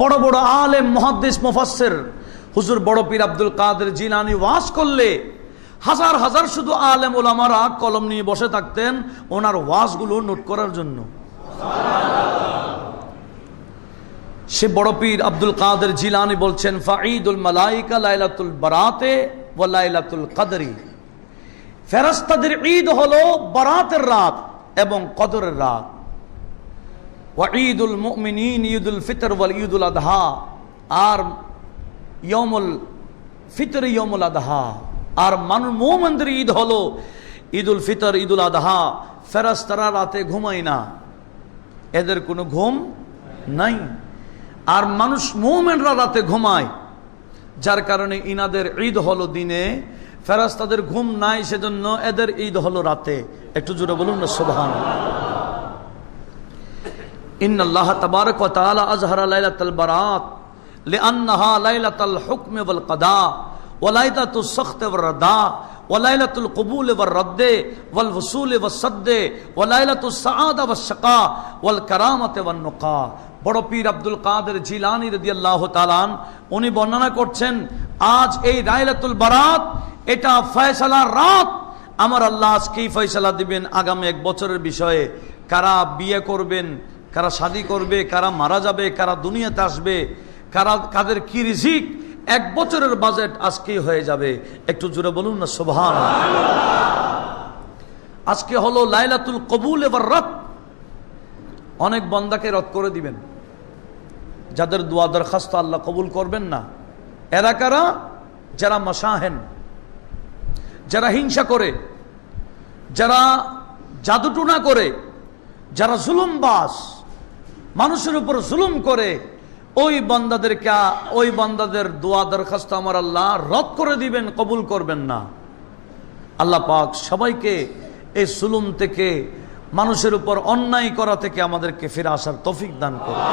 বড় বড় আলেম, মুহাদ্দিস, মুফাসসির। হুজুর বড় পীর আব্দুল কাদের জিলানী ওয়াজ করলে হাজার হাজার শুধু আলেম ওলামারা কলম নিয়ে বসে থাকতেন ওনার ওয়াজগুলো নোট করার জন্য। সে বড় পীর আব্দুল কাদের জিলানী বলছেন, ফাঈদুল মালাইকা লাইলাতুল বারাতে ওয়া লাইলাতুল কদরি। ফেরেশতাদের ঈদ হলো বারাতের রাত এবং কদরের রাত। ওয়া ঈদুল মুমিনিন ঈদুল ফিতর ওয়াল ঈদুল আযহা। আর ইয়াউমুল ফিতর ইয়াউমুল আযহা। আর মুমিনদের ঈদ হলো ঈদুল ফিতর, ঈদুল আযহা। ফেরেশতারা রাতে ঘুমায় না, এদের কোনো ঘুম নাই। আর মানুষ মুমিনরা রাতে ঘুমায়, যার কারণে ইনাদের ঈদ হলো দিনে, ফেরেশতাদের ঘুম নাই, সেজন্য এদের ঈদ হলো রাতে। একটু জোরে বলুন না সুবহানাল্লাহ। ইন্নাল্লাহ তাবারাক ওয়া তাআলা আযহারা লাইলাতুল বারাত লিআন্নাহা লাইলাতুল হুকম ওয়াল কাদা ওয়া লাইলাতুস সাখত ওয়ার রাদা ওয়া লাইলাতুল কবুল ওয়ার রাদ ওয়াল ওসুল ওয়াস সাদ ওয়া লাইলাতুস সাআদা ওয়াস শাকা ওয়াল কারামাত ওয়ান নুকা। বড় পীর আব্দুল কাদের জিলানী রাদিয়াল্লাহু তাআলা উনি বর্ণনা করছেন, আজ এই লাইলাতুল বারাত, এটা ফয়সালার রাত। আমার আল্লাহ আজকেই ফয়সালা দিবেন আগামী 1 বছরের বিষয়ে। কারা বিয়ে করবেন, কারা শাদী করবে, কারা মারা যাবে, কারা দুনিয়াতে আসবে, কাদের কি রিজিক, 1 বছরের বাজেট আজকেই হয়ে যাবে। একটু জোরে বলুন না সুবহানাল্লাহ। আজকে হলো লাইলাতুল কবুল ওয়ার রাদ। অনেক বান্দাকে রদ করে দিবেন, যাদের দোয়া দরখাস্ত আল্লাহ কবুল করবেন না। এরা কারা? যারা মাশাহেন, যারা হিংসা করে, যারা জাদুটুনা করে, যারা জুলুমবাজ, মানুষের উপর জুলুম করে, ওই বান্দাদের দোয়া দরখাস্ত আমার আল্লাহ রদ করে দিবেন, কবুল করবেন না। আল্লাহ পাক সবাইকে এই জুলুম থেকে, মানুষের উপর অন্যায় করা থেকে আমাদেরকে ফিরে আসার তৌফিক দান করুন।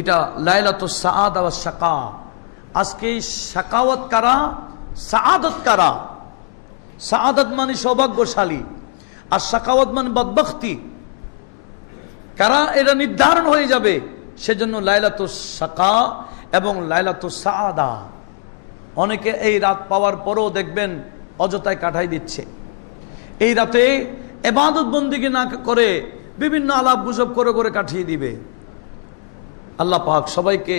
এটা লাইলাতুস সাআদা ওয়াস শাকা। আজকে শাকাওয়াত কারা, সাআদত কারা? সাআদত মানে সৌভাগ্যশালী, আর শাকাওয়াত মানে বদবখতি। কারা? এটা নির্ধারণ হয়ে যাবে। সেজন্য লাইলাতুস শাকা এবং লাইলাতুস সাআদা। অনেকে এই রাত পাওয়ার পরও দেখবেন অযথায় কাটাই দিচ্ছে। এই রাতে ইবাদত বন্দেগী না করে বিভিন্ন আলাপ গুজব করে করে কাটিয়ে দিবে। আল্লাহ পাক সবাইকে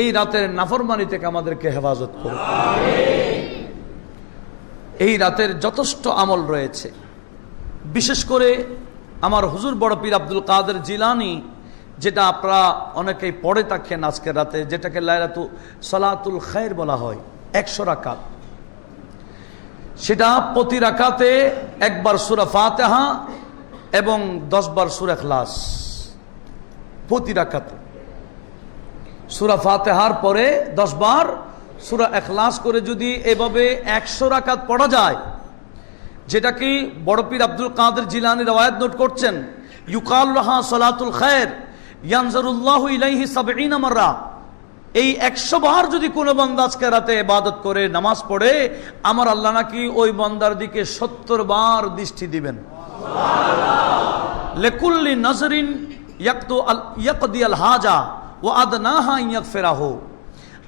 এই রাতের নাফরমানি থেকে আমাদেরকে হেফাজত করুন। এই রাতের যথেষ্ট আমল রয়েছে। বিশেষ করে আমার হুজুর বড় পীর আব্দুল কাদের জিলানী, যেটা আপনারা অনেকেই পড়ে থাকেন আজকের রাতে, যেটাকে সালাতুল খায়র বলা হয়, 100 রাকাত। সেটা প্রতি রাকাতে একবার সূরা ফাতিহা এবং 10 বার সূরা ইখলাস। প্রতি রাকাতে সূরা ফাতিহার পরে 10 বার সূরা ইখলাস করে যদি এভাবে 100 রাকাত পড়া যায়, যেটা কি বড় পীর আব্দুল কাদের জিলানী রওয়ায়াত নোট করছেন, ইউকাল লাহা সালাতুল খায়র ইয়ানজুরুল্লাহু ইলাইহি 70 মাররা। এই 100 বার যদি কোনো বান্দা আজকে রাতে ইবাদত করে নামাজ পড়ে, আমার আল্লাহ নাকি ওই বান্দার দিকে 70 বার দৃষ্টি দিবেন। সুবহানাল্লাহ। লিকুল্লি নজরিন ইয়াকদি আল হাজা ওয়া আদনাহা ইয়াগফিরাহু।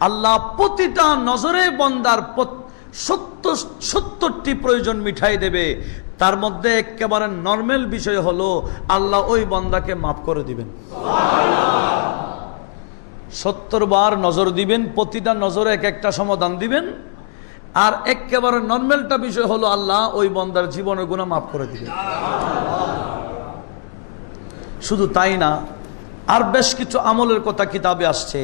আল্লাহ প্রতিটা নজরে বান্দার 70টি প্রয়োজন মিঠাই দেবে। তার মধ্যে একেবারে নরমাল বিষয় হলো আল্লাহ ওই বান্দাকে মাফ করে দিবেন। সুবহানাল্লাহ। 70 বার নজর দিবেন, প্রতিটা নজরে এক একটা সমাধান দিবেন। আর একেবারে নরমালটা বিষয় হলো আল্লাহ ওই বান্দার জীবনের গুনাহ মাফ করে দিবেন। শুধু তাই না, আর বেশ কিছু আমলের কথা কিতাবে আসছে।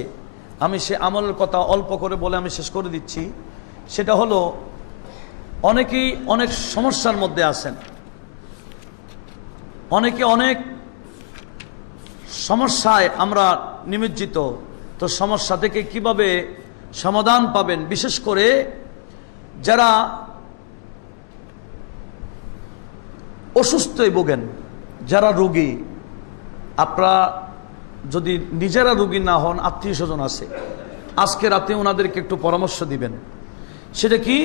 আমি সে আমলের কথা অল্প করে বলে আমি শেষ করে দিচ্ছি। সেটা হলো, অনেকেই অনেক সমস্যার মধ্যে আছেন, অনেকে অনেক সমস্যায় আমরা নিমজ্জিত। তো সমস্যা থেকে কিভাবে সমাধান পাবেন, বিশেষ করে যারা অসুস্থই ভোগেন, যারা রোগী, আপনারা যদি নিজেরা রোগী না হন, আত্মীয় স্বজন আছে, আজকে রাতে ওনাদেরকে একটু পরামর্শ দিবেন। সেটা কি,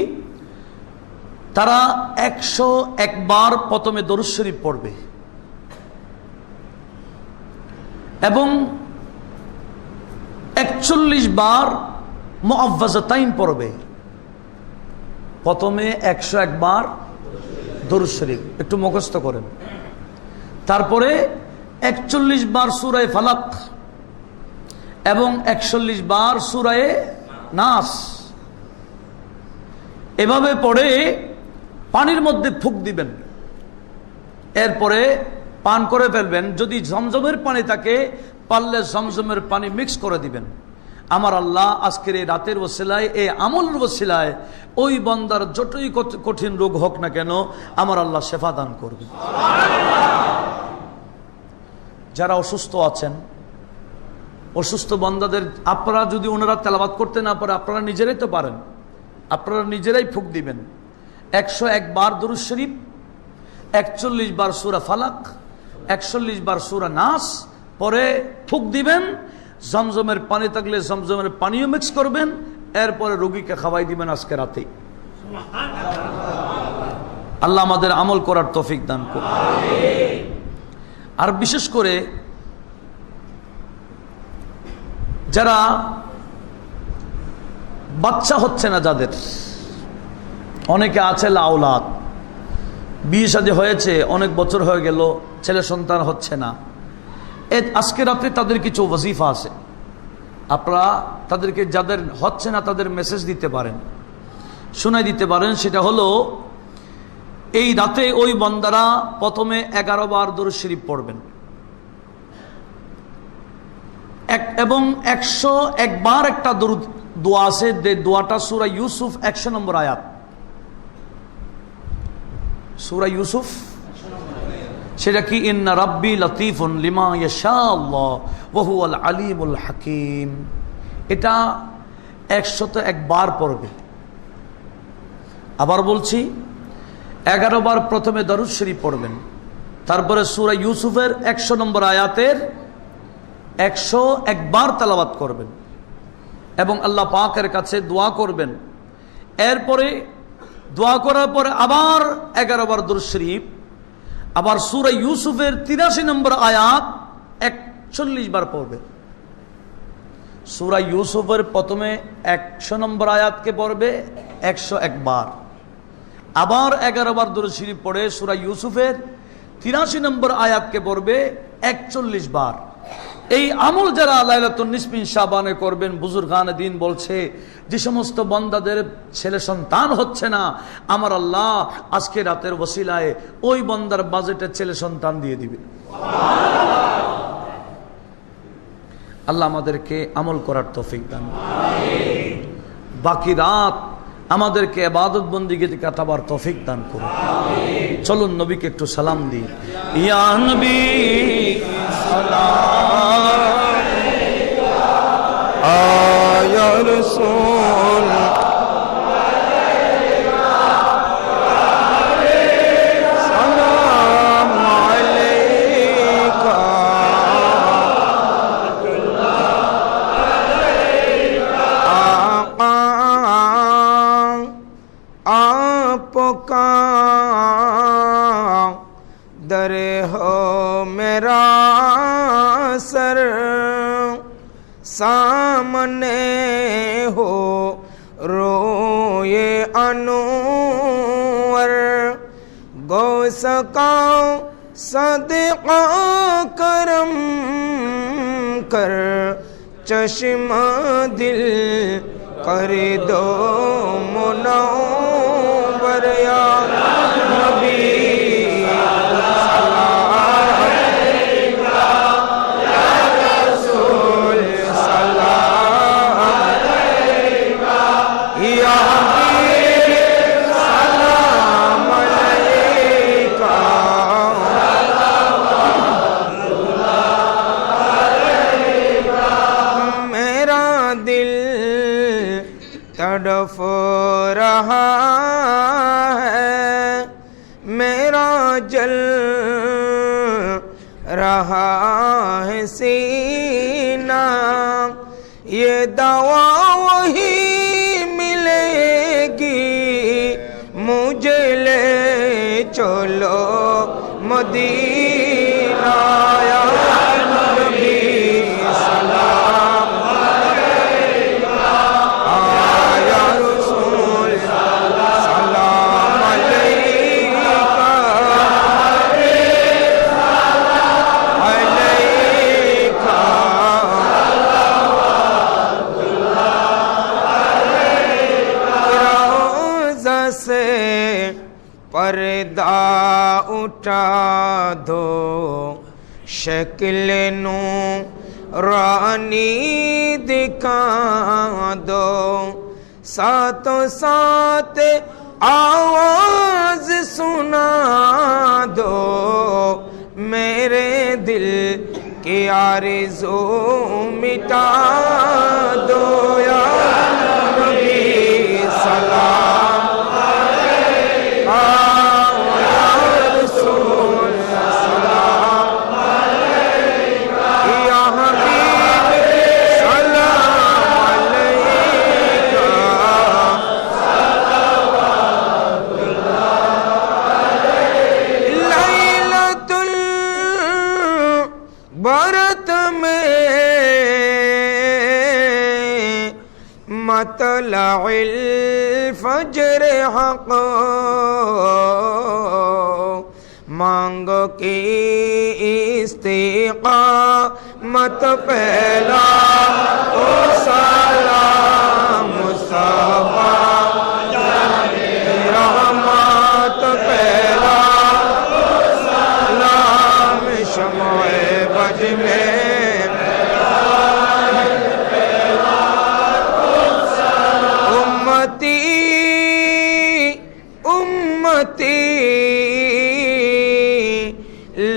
তারা 101 বার প্রথমে দরুদ শরীফ পড়বে এবং 41 বার মুআওয়াযাতাইন পড়বে। প্রথমে 101 বার দরুদ শরীফ একটু মুখস্থ করেন, তারপরে 41 বার সূরা ফালাক এবং 41 বার সূরা নাস। এভাবে পড়ে পানির মধ্যে ফুঁক দিবেন, এরপরে পান করে ফেলবেন। যদি জমজমের পানি থাকে, পারলে জমজমের পানি মিক্স করে দিবেন। আমার আল্লাহ আজকের এই রাতের ওসিলায়, এই আমলের ওসিলায় ওই বান্দার যতই কঠিন রোগ হোক না কেন, আমার আল্লাহ শেফা দান করবে। যারা অসুস্থ আছেন, অসুস্থ বান্দাদের আপনারা যদি ওনারা তেলাওয়াত করতে না পারে, আপনারা নিজেরাই তো পারেন, আপনারা নিজেরাই ফুঁক দিবেন। 101 বার দরুদ শরীফ, 41 বার সূরা ফালাক, 41 বার সূরা নাস পরে ফুঁক দিবেন। জমজমের পানি থাকলে জমজমের পানিও মিক্স করবেন, এরপরে রোগীকে খাওয়াই দিবেন আজকে রাতে। আল্লাহ আমাদের আমল করার তৌফিক দান করুন। আর বিশেষ করে যারা বাচ্চা হচ্ছে না, যাদের অনেকে আছে লাউলাদ, বিয়ে শাদী হয়েছে, অনেক বছর হয়ে গেল, ছেলে সন্তান হচ্ছে না, আজকে রাতে তাদের কিছু ওয়াজিফা আছে। আপনারা তাদেরকে, যাদের হচ্ছে না তাদের মেসেজ দিতে পারেন, শোনাই দিতে পারেন। সেটা হলো, এই রাতে ওই বান্দারা প্রথমে 11 বার দরুদ শরীফ পড়বেন এবং 101 বার একটা দরুদ দোয়া আছে, যে দোয়াটা সূরা ইউসুফ 100 নম্বর আয়াত। সূরা ইউসুফ, সেটা কি, ইন্না রাব্বি লতীফুন লিমা ইয়াশাআল্লাহ ওয়া হুয়াল আলিমুল হাকিম। এটা 101 বার পড়বে। আবার বলছি, 11 বার প্রথমে দরুদ শরীফ পড়বেন, তারপরে সূরা ইউসুফের 100 নম্বর আয়াতের 101 বার তেলাওয়াত করবেন এবং আল্লাহ পাকের কাছে দোয়া করবেন। এরপরে দোয়া করার পরে আবার 11 বার দরুদ শরীফ, আবার সূরা ইউসুফের 83 নম্বর আয়াত 41 বার পড়বে। সূরা ইউসুফের প্রথমে 100 নম্বর আয়াতকে পড়বে 101 বার, আবার 11 বার দরুদ শরীফ পড়ে সূরা ইউসুফের 83 নম্বর আয়াতকে পড়বে 41 বার। এই আমল যারা লাইলাতুন নিসফি শাবানে করবেন, বুজুর্গানে দ্বীন বলছে যে সমস্ত বান্দাদের ছেলে সন্তান হচ্ছে না, আমার আল্লাহ আজকে রাতের ওসিলায় ওই বান্দার বাজেটে ছেলে সন্তান দিয়ে দিবে। আল্লাহ আমাদেরকে আমল করার তৌফিক দান করুন, বাকি রাত আমাদেরকে ইবাদত বন্দেগীতে কাটাবার তৌফিক দান করুন। চলুন নবীকে একটু সালাম দিই। ইয়া নবী সালাম আয়া রাসূল সালাম আলাইকা आपका दर हो मेरा सर सामने हो रोए अनवर गौ सका सदका करम कर चश्मा दिल कर दो मुनव्वर या नबी सलाम अलैका या रसूल सलाम अलैका या हबीब सलाम अलैका मेरा दिल तड़फ रहा है, मेरा जल रहा है सीना, ये दवा वही मिलेगी मुझे ले चलो मदीना या नबी सलाम अलैका या रसूल सलाम अलैका अलैका रोज़ा से पर्दा उठा दो, शक्ल नूरानी दिखा दो, साथों साथ आवाज सुना दो, मेरे दिल की आरज़ू मिटा दो या नबी सलाम अलैका या रसूल सलाम अलैका या हबीब सलाम अलैका लैलतुल बरत में मतलइल फजर हक़ मांगो की इस्तिक़ामत पहला ओ सलाम मुस्तफ़ा जाने रहमत पहला ओ सलाम शमए बज में उम्मती उम्मती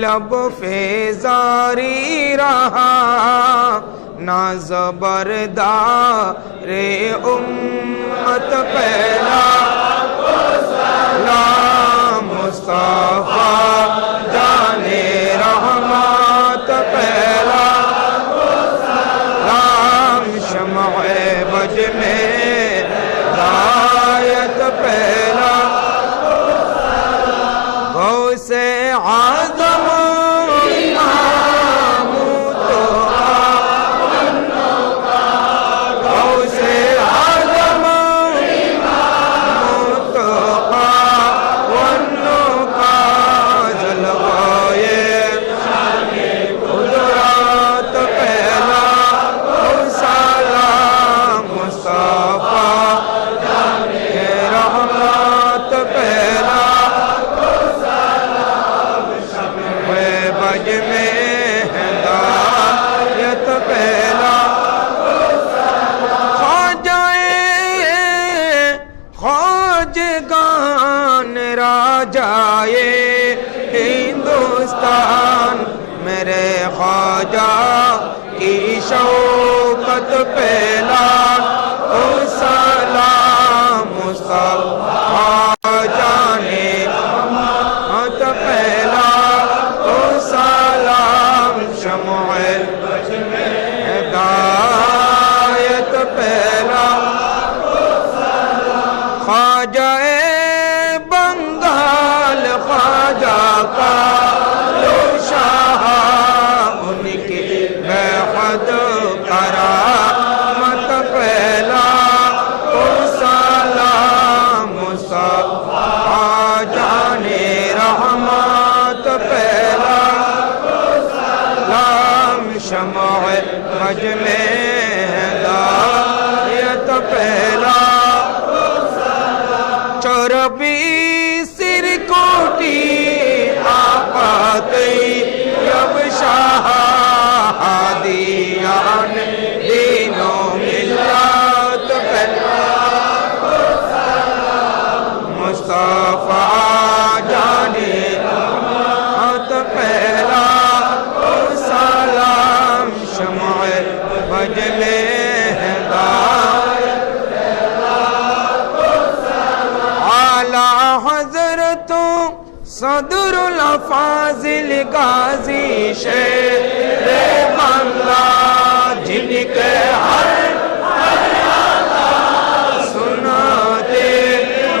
लब फेजारी रहा ना ज़बरदार उम्मत पहला सलाम मुस्तफ़ा जाने रहमत पहला सलाम शमए बज में दायत पहला गौ से आज़म इमाम तो بج میں ہدایت پھیلا خواجگان راجائے ہندوستان میرے خواجہ کی شوکت پھیلا سلام مصطفیٰ جانے ہاتھ پھیلا سلام شمع ہدایت پھیلا خواجہ بنگال خواجہ کا شاہ ان کی بےحد کرامت پھیلا سلام مصطفیٰ جانے رحمت پھیلا سلام شمع بج میں ہدایت پھیلا چربی سر کوٹی آقاتی یب شاہ ہادیان دینوں ملت پھیلا مصطفیٰ جانے ہاتھ پھیلا سلام شمع بج میں حضرت صدر الافاضل غازی شیر بنگلہ جن کے ہر سناتے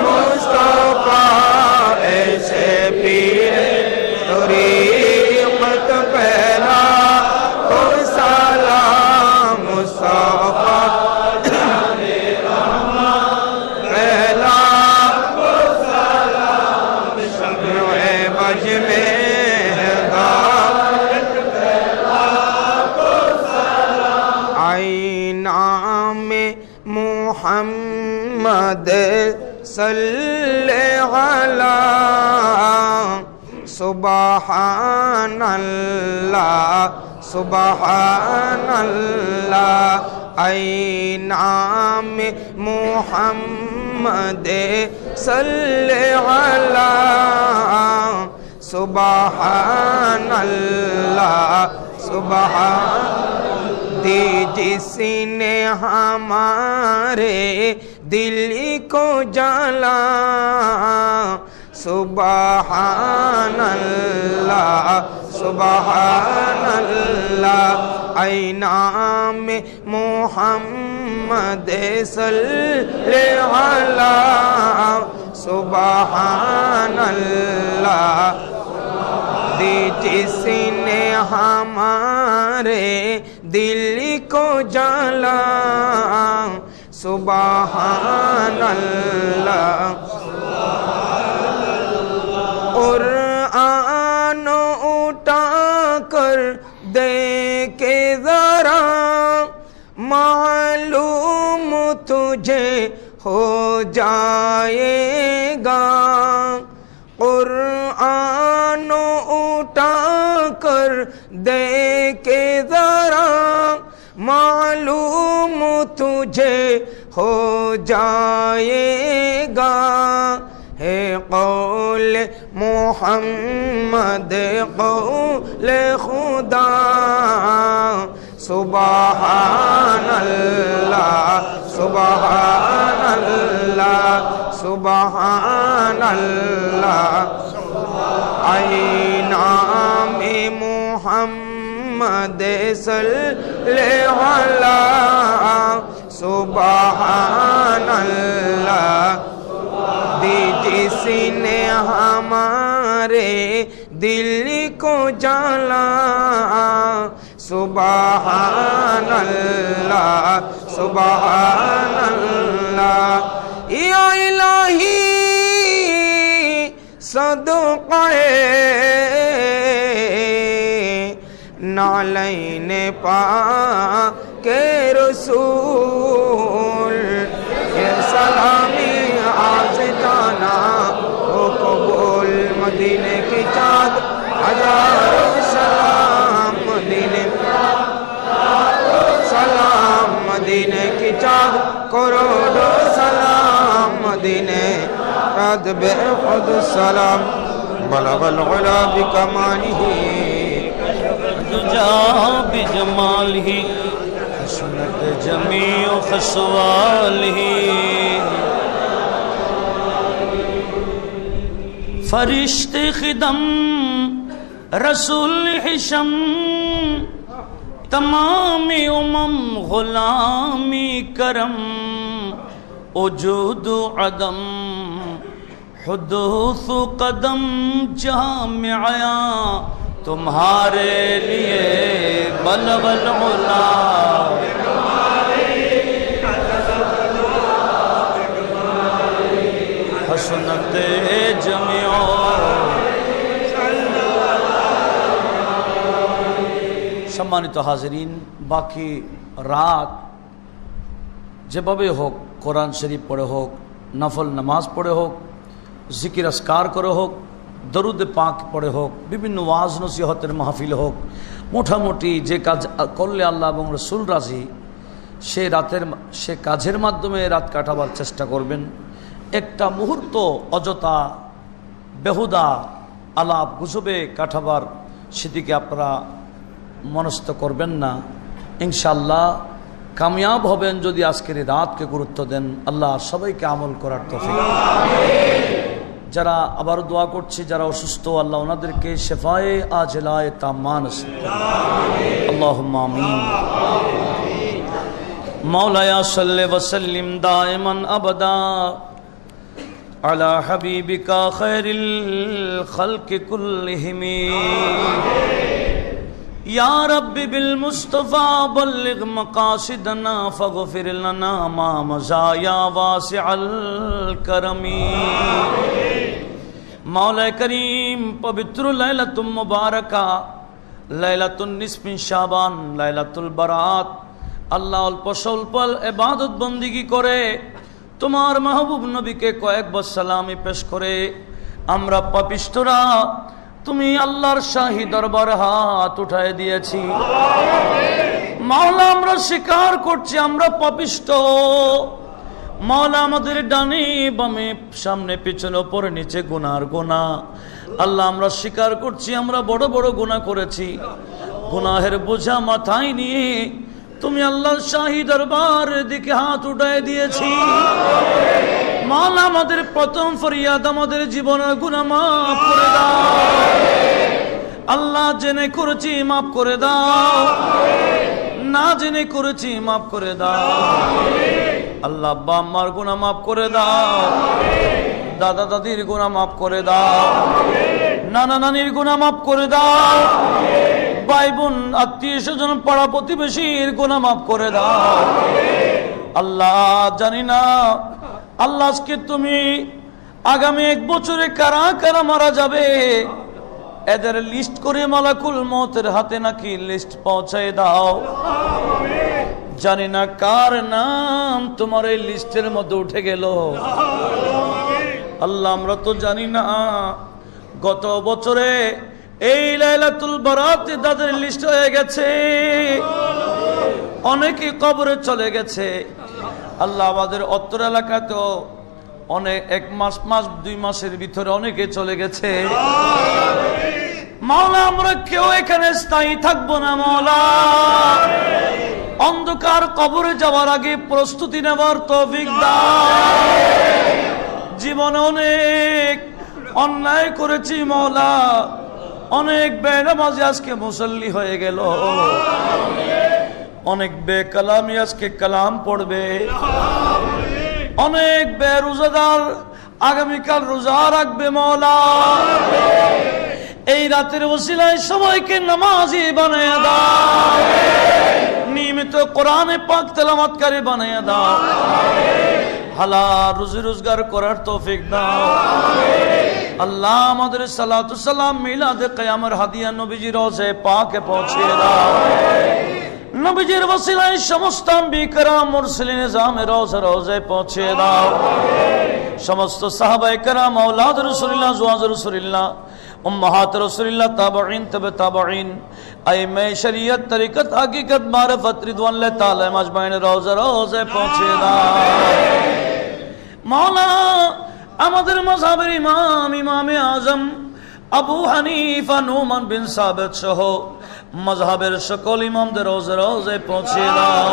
مصطفیٰ ایسے پیر طریقت پھیلا سلام مصطفیٰ محمد صلی علی سبحان اللہ سبحان اللہ اے نام محمد صلی علی سبحان اللہ سبحان دی جس نے ہمارے دل کو جلا سبحان اللہ سبحان اللہ اے نام محمد صلی علیہ سبحان اللہ دی جس نے ہمارے دل کو جلا سبحان اللہ قرآن اٹھا کر دیکھے ذرا معلوم تجھے ہو جائے گا قرآن اٹھا کر دیکھے ذرا معلوم تجھے ہو جائے گا ہے قول محمد قول خدا سبحان اللہ سبحان اللہ سبحان اللہ اے نام محمد صلی علیہ سبحان اللہ دی جس نے ہمارے دل کو جلا سبحان اللہ سبحان اللہ یا الہی صدقہ نعلین پاک رسول یہ سلامی آستانہ ہو قبول مدینے کی چاند ہزاروں قد بأحد السلام بلغ العلا بكماله جا بجماله حسنت جميع خصاله فرشتے خدم رسول حشم تمام غلامی کرم وجود عدم حدوث قدم جامعہ تمہارے لیے بلغ العلا حسنت جمیع সম্মানিত হাজিরিন, বাকি রাত যেভাবে হোক, কোরআন শরীফ পড়ে হোক, নফল নামাজ পড়ে হোক, জিকির আসকার করে হোক, দরুদ পাক পড়ে হোক, বিভিন্ন ওয়াজ নসিহতের মাহফিল হোক, মোটামুটি যে কাজ করলে আল্লাহ এবং রসুল রাজি, সে কাজের মাধ্যমে রাত কাটাবার চেষ্টা করবেন। একটা মুহূর্ত অযথা বেহুদা আলাপ গুজবে কাটাবার সেদিকে আপনারা মনস্থ করবেন না। ইনশাআল্লাহ কামিয়াব হবেন যদি আজকের এই রাতকে গুরুত্ব দেন। আল্লাহ সবাইকে আমল করার তৌফিক। যারা আবারও দোয়া করছি, যারা অসুস্থ, আল্লাহ ওনাদেরকে শেফায়ে আজলায়ে তাম্মা নসিব করুন। আল্লাহুম্মা আমিন। মাওলায়া সাল্লি ওয়া সাল্লিম দাইমান আবাদা আলা হাবিবিকা খায়রিল খালকি কুল্লিহিম या रब्बी बिल मुस्तफा बल्लिग मकासिदना फगफिर लना मा मज़ाया वासिअल करमी। मौला करीम पवित्र लैलतुल मुबारका लैलतुन निस्फिन शाबान लैलतुल बरात আল্লাহ অল্প স্বল্প ইবাদত বন্দিগি করে তোমার মাহবুব নবীকে কয়েকবার সালামি পেশ করে আমরা পাপিষ্ঠরা তুমি আল্লাহর শাহী দরবার হাত উঠায় দিয়েছি। মাওলা আমরা স্বীকার করছি আমরা পাপিষ্ঠ। মাওলা আমাদের ডানে বামে সামনে পিছনে উপরে নিচে গুনার গুনাহ। আল্লাহ আমরা স্বীকার করছি আমরা বড় বড় গুনাহ করেছি। গুনাহের বোঝা মাথায় নিয়ে তুমি আল্লাহর শাহী দরবারের দিকে হাত উঠায় দিয়েছি। মাওলা আমাদের প্রথম ফরিয়াদ আমাদের জীবনের গুনাহ মাফ করে দাও। আল্লাহ জেনে করেছি মাফ করে দাও, না জেনে করেছি মাফ করে দাও। আল্লাহ আব্বা আম্মার গুনাহ মাফ করে দাও, দাদা দাদির গুনাহ মাফ করে দাও, নানা নানির গুনাহ মাফ করে দাও, ভাই বোন আত্মীয় স্বজন পাড়া প্রতিবেশীর গুনাহ মাফ করে দাও। আল্লাহ জানি না আল্লাহ আজকে তুমি আগামী 1 বছরে কারা কারা মারা যাবে এদের লিস্ট করে মালাকুল মউতের হাতে নাকি লিস্ট পৌঁছায় দাও। জানি না কার নাম তোমার এই লিস্টের মধ্যে উঠে গেল। আল্লাহ আমরা তো জানি না গত বছরে এই লাইলাতুল বারাতে তাদের লিস্ট হয়ে গেছে, অনেকে কবরে চলে গেছে। আল্লাহ আমাদের অত্তর এলাকাতেও অনেক 1 মাস 2 মাসের ভিতরে অনেকে চলে গেছে। মাওলা আমরা কেউ এখানে স্থায়ী থাকবো না। মাওলা অন্ধকার কবরে যাওয়ার আগে প্রস্তুতি নেওয়ার তৌফিক দাও। জীবনে অনেক অন্যায় করেছি মাওলা, অনেক বেনামাজি আজকে মুসল্লি হয়ে গেল, অনেক বেকালামি আজকে কালাম পড়বে, অনেক বেরোজাদার আগামীকাল রোজা রাখবে। মাওলা এই রাতের ওসিলায় সবাইকে নামাজি বানায়া দাও, নিয়মিত কোরআনে পাক তেলাওয়াতকারী বানায়া দাও, হালাল রুজি রোজগার করার তৌফিক দাও। আল্লাহ আমাদের সালাতু সালাম মিলাদে কিয়ামের হাদিয়া নবীজির রওজা পাকে পৌঁছে দাও। নবীজির ওসিলায় সমস্ত আম্বিয়া کرام মুরসালিন নিজামে রওজা রওজায় পৌঁছে দাও। সমস্ত সাহাবায়ে کرام আওলাদ রাসূলুল্লাহ জওয়াজ রাসূলুল্লাহ উম্মাহাত রাসূলুল্লাহ তাবেঈন তবে তাবেঈন আইমে শরীয়ত তরিকত হাকিকত মারিফত রিদওয়ানুল্লাহ তাআলা মাজমাইন রওজা রওজায় পৌঁছে দাও। মাওলা আমাদের মাযহাবের ইমাম ইমামে আজম আবু হানিফা নুমান বিন সাবিত সহ মাযহাবের সকল ইমামদের রোজে রোজে পৌঁছে দাও।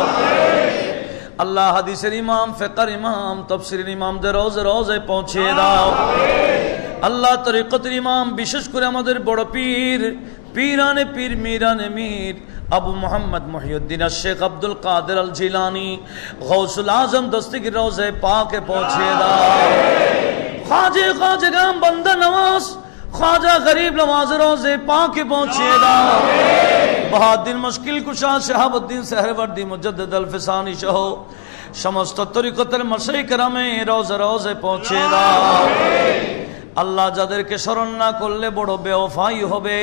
আল্লাহ হাদিসের ইমাম, ফিকহের ইমাম, তাফসীরের ইমামদের রোজে রোজে পৌঁছে দাও। আল্লাহ তরিকতের ইমাম, বিশেষ করে আমাদের বড় পীর, পীরানে পীর মিরানে মীর আবু মোহাম্মদ মহিউদ্দিন শেখ আব্দুল কাদের আল জিলানি গৌসুল আজম দস্তগীর রোজে পাকে পৌঁছে দাও। খাজা বান্দা নওয়াজ ख्वाजा गरीब नवाज रोज़े पाक पहुंचे दाओ। बहादुर मुश्किल कुशा शहाबुद्दीन सहरवर्दी मुजद्दिद अल फिसानी शहो समस्त तरिकतेर मशाइख केरामे रोज़े रोज़े पहुंचे दाओ। আল্লাহ যাদেরকে স্মরণ না করলে বড় বেওফাই হবে,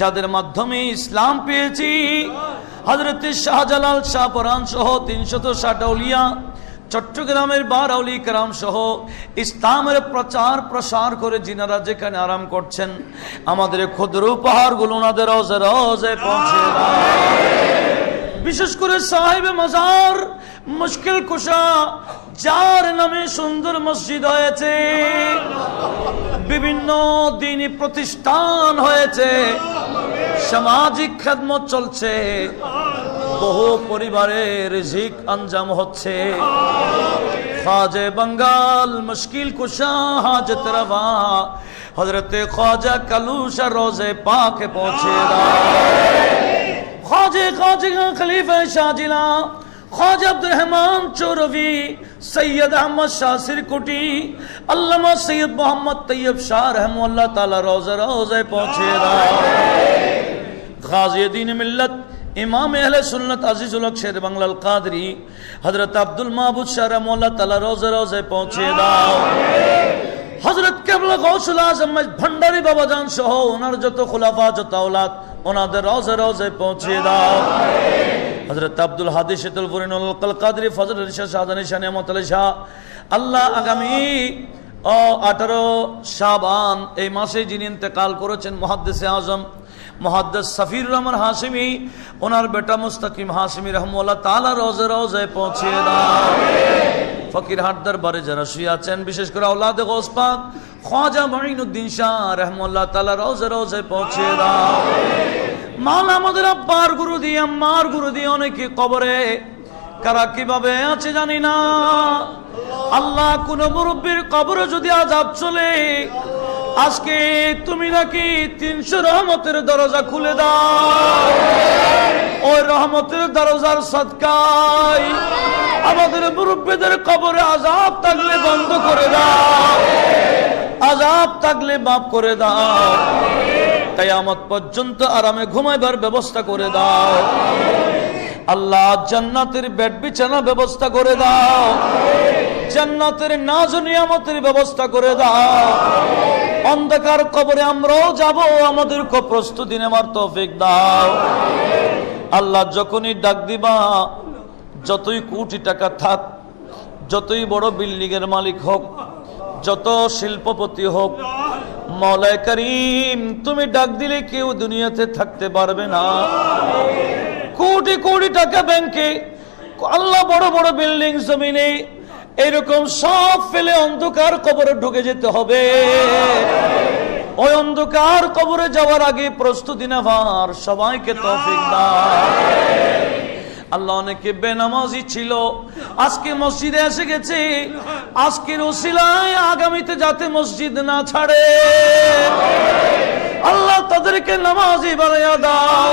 যাদের মাধ্যমে ইসলাম পেয়েছি, হযরত শাহজালাল শাহপরান সহ 360 আউলিয়া, চট্টগ্রামের 12 আউলি کرام সহ ইসলামের প্রচার প্রসার করে যিনারা যেখানে আরাম করছেন, আমাদের ক্ষুদ্র উপহারগুলো ওনাদের রোজে রোজে পৌঁছে দাও। বিশেষ করে সাহেবে মাজার মুশকিল কুশা, যার নামে সুন্দর মসজিদ হয়েছে, বিভিন্ন দ্বীনি প্রতিষ্ঠান হয়েছে, সামাজিক খেদমত চলছে, বহু পরিবারের রিজিক আঞ্জাম হচ্ছে। খাজে বাঙ্গাল মুশকিল কুশা হাজত রওয়া হযরত খ্বাজা কালুশা রোজে পাকে পৌঁছে দাও। খাজা খলিফা শাহজিলা খ্বাজা আব্দুর রহমান চৌরভি, সৈয়দ আহমদ শাহ সিরকুটি, আল্লামা সৈয়দ মোহাম্মদ তৈয়ব শাহ রহমাতুল্লাহ তাআলা রোজে রোজে পৌঁছে দাও। গাজী দ্বীন মিল্লাত ইমাম আহলে সুন্নাত আজিজুল হক শের বাংলাল কাদরি হযরত আব্দুল মাহবুব শাহ রহমাতুল্লাহ তাআলা রোজে রোজে পৌঁছে দাও। হযরত কেবলা গৌসুল আজম ভান্ডারী বাবাজান সহ ওনার যত খুলাফা, যত আওলাদ, ওনাদের রোজে রোজে পৌঁছে দাও। হযরত আব্দুল হাদি শীতুল ফরিনুল কল কাদরি ফজল ইরশাদ শাহজানি শাহ নিয়ামত আলী শাহ, আল্লাহ আগামী 18 শাবান এই মাসে যিনি ইন্তেকাল করেছেন মুহাদ্দিস আজম মুহাদ্দিস সফিউর রহমান হাশিমি, ওনার বেটা মুস্তাকিম হাশিমি রহমাতুল্লাহ তাআলা রোজে রোজে পৌঁছে দাও। ফকিরহাট দরবারে যারা শুয়ে আছেন, বিশেষ করে আওলাদে গৌস পাক খ্বাজা মুঈনুদ্দিন শাহ রহমাতুল্লাহ তাআলা রোজে রোজে পৌঁছে দাও। মাওলা আমাদের আব্বার গুরু দিয়ে, আম্মার গুরু দিয়ে অনেকে কবরে, কারা কিভাবে আছে জানি না। আল্লাহ কোন মুরব্বির কবরে যদি আযাব চলে, আজকে তুমি নাকি 300 রহমতের দরজা খুলে দাও। ওই রহমতের দরজার সদকায় আমাদের মুরব্বিদের কবরে আযাব থাকলে বন্ধ করে দাও, আযাব থাকলে মাফ করে দাও, কিয়ামত পর্যন্ত আরামে ঘুমাইবার ব্যবস্থা করে দাও। আল্লাহ জান্নাতের বেড বিছানা ব্যবস্থা করে দাও, জান্নাতের নাজ নিয়ামতের ব্যবস্থা করে দাও। অন্ধকার কবরে আমরাও যাব, আমাদেরকে প্রস্তুতি নেওয়ার তৌফিক দাও। আল্লাহ যখনই ডাক দিবা, যতই কোটি টাকা থাক, যতই বড় বিল্ডিং এর মালিক হোক, যত শিল্পপতি হোক, মওলায়ে করিম তুমি ডাক দিলে কেউ দুনিয়াতে থাকতে পারবে না। কোটি কোটি টাকা ব্যাংকে, আল্লাহ বড় বড় বিল্ডিং জমিনে, এরকম সব ফেলে অন্ধকার কবরে ঢুকে যেতে হবে। ওই অন্ধকার কবরে যাওয়ার আগে প্রস্তুতি নেওয়ার সবাইকে তৌফিক দাও। আল্লাহ অনেকে বেনামাজি ছিল, আজকে মসজিদে এসে গেছে, আজকের ওসিলায় আগামীতে যাতে মসজিদ না ছাড়ে, আল্লাহ তাদেরকে নামাজি বানায়া দাও,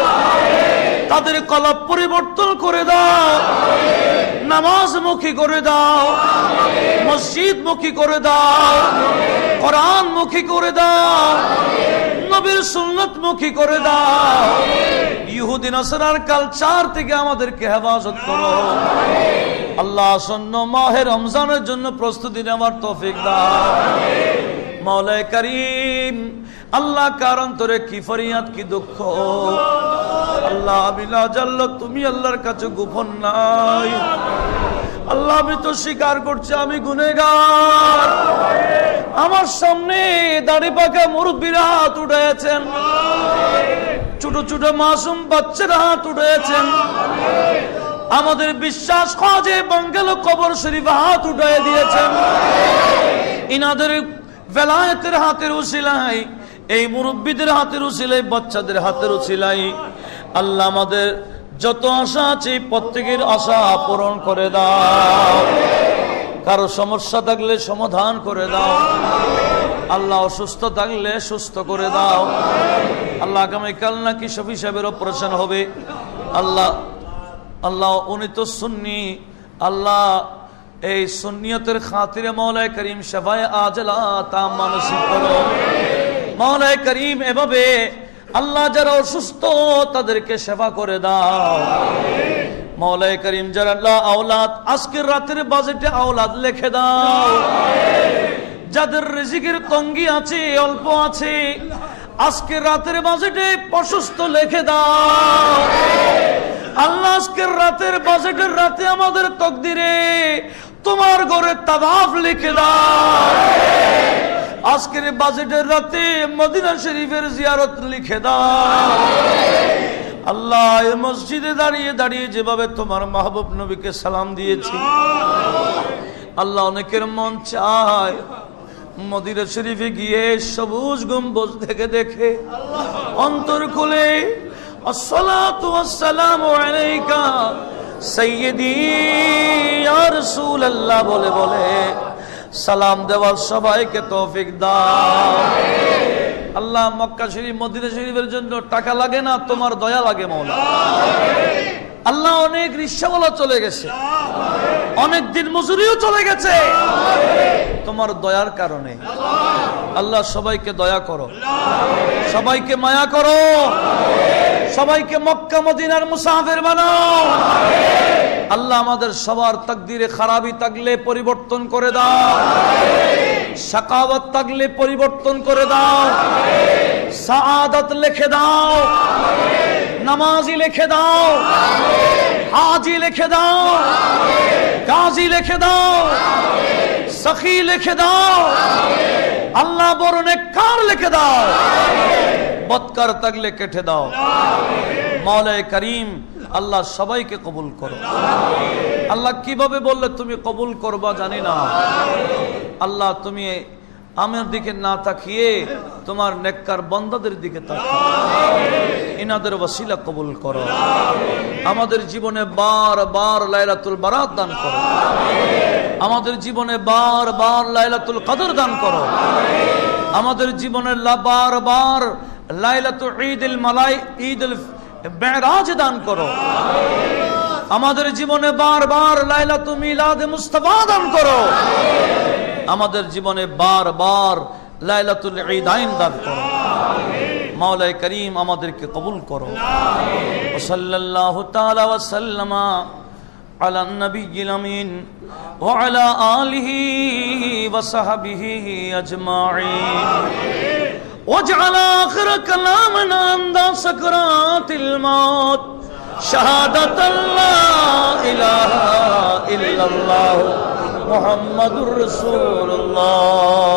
তাদের কলব পরিবর্তন করে দাও, নামাজ মুখী করে দাও, মসজিদ মুখী করে দাও, কোরআন মুখী করে দাও, নবীর সুন্নাত মুখী করে দাও। ইহুদি নাসারার কালচার থেকে আমাদেরকে হেফাজত করো। আল্লাহ আসন্ন মাহে রমজানের জন্য প্রস্তুতি নেওয়ার তৌফিক দাও। মাওলায়ে করিম আল্লাহ কার অন্তরে কি ফরিয়াদ, কি দুঃখ, আল্লাহ আমি না জানলে তুমি আল্লাহর কাছে গোপন নাই। আল্লাহ আমি তো স্বীকার করছি আমি গুনেহগার। আমার সামনে দাড়ি পাকা মুরব্বীরা হাত উঠাইছেন, ছোট ছোট মাসুম বাচ্চারা হাত উঠাইছেন। আমাদের বিশ্বাস খাজে বাঙ্গালো কবর শরীফ হাত উঠাই দিয়েছেন। ইনাদের বেলায়েতের হাতের উসিলায়, এই মুরব্বীদের হাতের উসিলায়, বাচ্চাদের হাতের উসিলায় আল্লাহ আমাদের যত আশা আছে প্রত্যেকের আশা পূরণ করে দাও। কারো সমস্যা থাকলে সমাধান করে দাও আল্লাহ, অসুস্থ থাকলে সুস্থ করে দাও আল্লাহ। আগামীকাল নাকি শফি সাহেবের অপারেশন হবে আল্লাহ। আল্লাহ উনি তো সুন্নি আল্লাহ, এই সুন্নিয়তের খাতিরে মৌলায়ে করিম শাফায়ে আজলা তাম্মা নসিব করো মৌলায়ে করিম। এভাবে আল্লাহ যারা অসুস্থ তাদেরকে সেবা করে দাও মৌলায়ে করিম। যারা আল্লাহ আওলাদ, আজকের রাতের বাজেটে আওলাদ লিখে দাও। যাদের রিজিকের তঙ্গি আছে, অল্প আছে, আজকের রাতের বাজেটে প্রশস্ত লিখে দাও আল্লাহ। আজকের রাতের বাজেটের রাতে আমাদের তকদিরে তোমার ঘরে তাওয়াফ লিখে দাও। আজকের বাজেটের রাতে মদিনা শরীফের জিয়ারত লিখে দাও আল্লাহ। এই মসজিদে দাঁড়িয়ে দাঁড়িয়ে যেভাবে তোমার মাহবুব নবীকে সালাম দিয়েছি আল্লাহ, অনেকের মন চায় মদিনা শরীফে গিয়ে সবুজ গম্বুজ দেখে দেখে অন্তর খুলে আসসালাতু ওয়াসসালামু আলাইকা সাইয়্যিদি ইয়া রাসূলুল্লাহ বলে বলে সালাম দেওয়ার সবাইকে তৌফিক দাও আল্লাহ। মক্কা শরীফ মদিনা শরীফের জন্য টাকা লাগে না, তোমার দয়া লাগে মওলা আল্লাহ। অনেক রিকশাওয়ালা চলে গেছে, অনেক দিন মজুরিও চলে গেছে, তোমার দয়ার কারণে আল্লাহ। সবাইকে দয়া করো, সবাইকে মায়া করো, সবাইকে মক্কা মদিনার মুসাফির বানাও আল্লাহ। আমাদের সবার তাকদীরে খারাপি থাকলে পরিবর্তন করে দাও, শাকাওয়াত থাকলে পরিবর্তন করে দাও, সাআদাত লিখে দাও, নামাজি লিখে দাও, হাজি লিখে দাও, গাজী লিখে দাও, সখী লিখে দাও আল্লাহ। বড় নেককার লিখে দাও, বদকার থাকলে কেটে দাও মওলায়ে করিম আল্লাহ। সবাইকে কবুল করো আল্লাহ। কিভাবে বললে তুমি কবুল করবা জানি না আল্লাহ। তুমি আমার দিকে না তাকিয়ে তোমার নেককার বান্দাদের দিকে তাকাও, ইনাদের ওসিলা কবুল করো। আমাদের জীবনে বারবার লাইলাতুল বারাত দান করো, আমাদের জীবনে বারবার লাইলাতুল কদর দান করো, আমাদের জীবনে বারবার লাইলাতুল ঈদুল ঈদুল মেরাজ দান করো, আমাদের জীবনে বারবার লাইলাতুল মিলাদ মুস্তাফা দান করো, আমাদের জীবনে বারবার লাইলাতুল ঈদাইন দান করো মওলায়ে করিম। আমাদেরকে কবুল করো। সাল্লাল্লাহু তাআলা ওয়া সাল্লামা আলা নবিয়্যিল আমিন ওয়া আলা আলিহি ওয়া সাহবিহি আজমাইন। واجعل آخر كلامنا عند سكرات الموت شهادة لا إله إلا الله محمد رسول الله.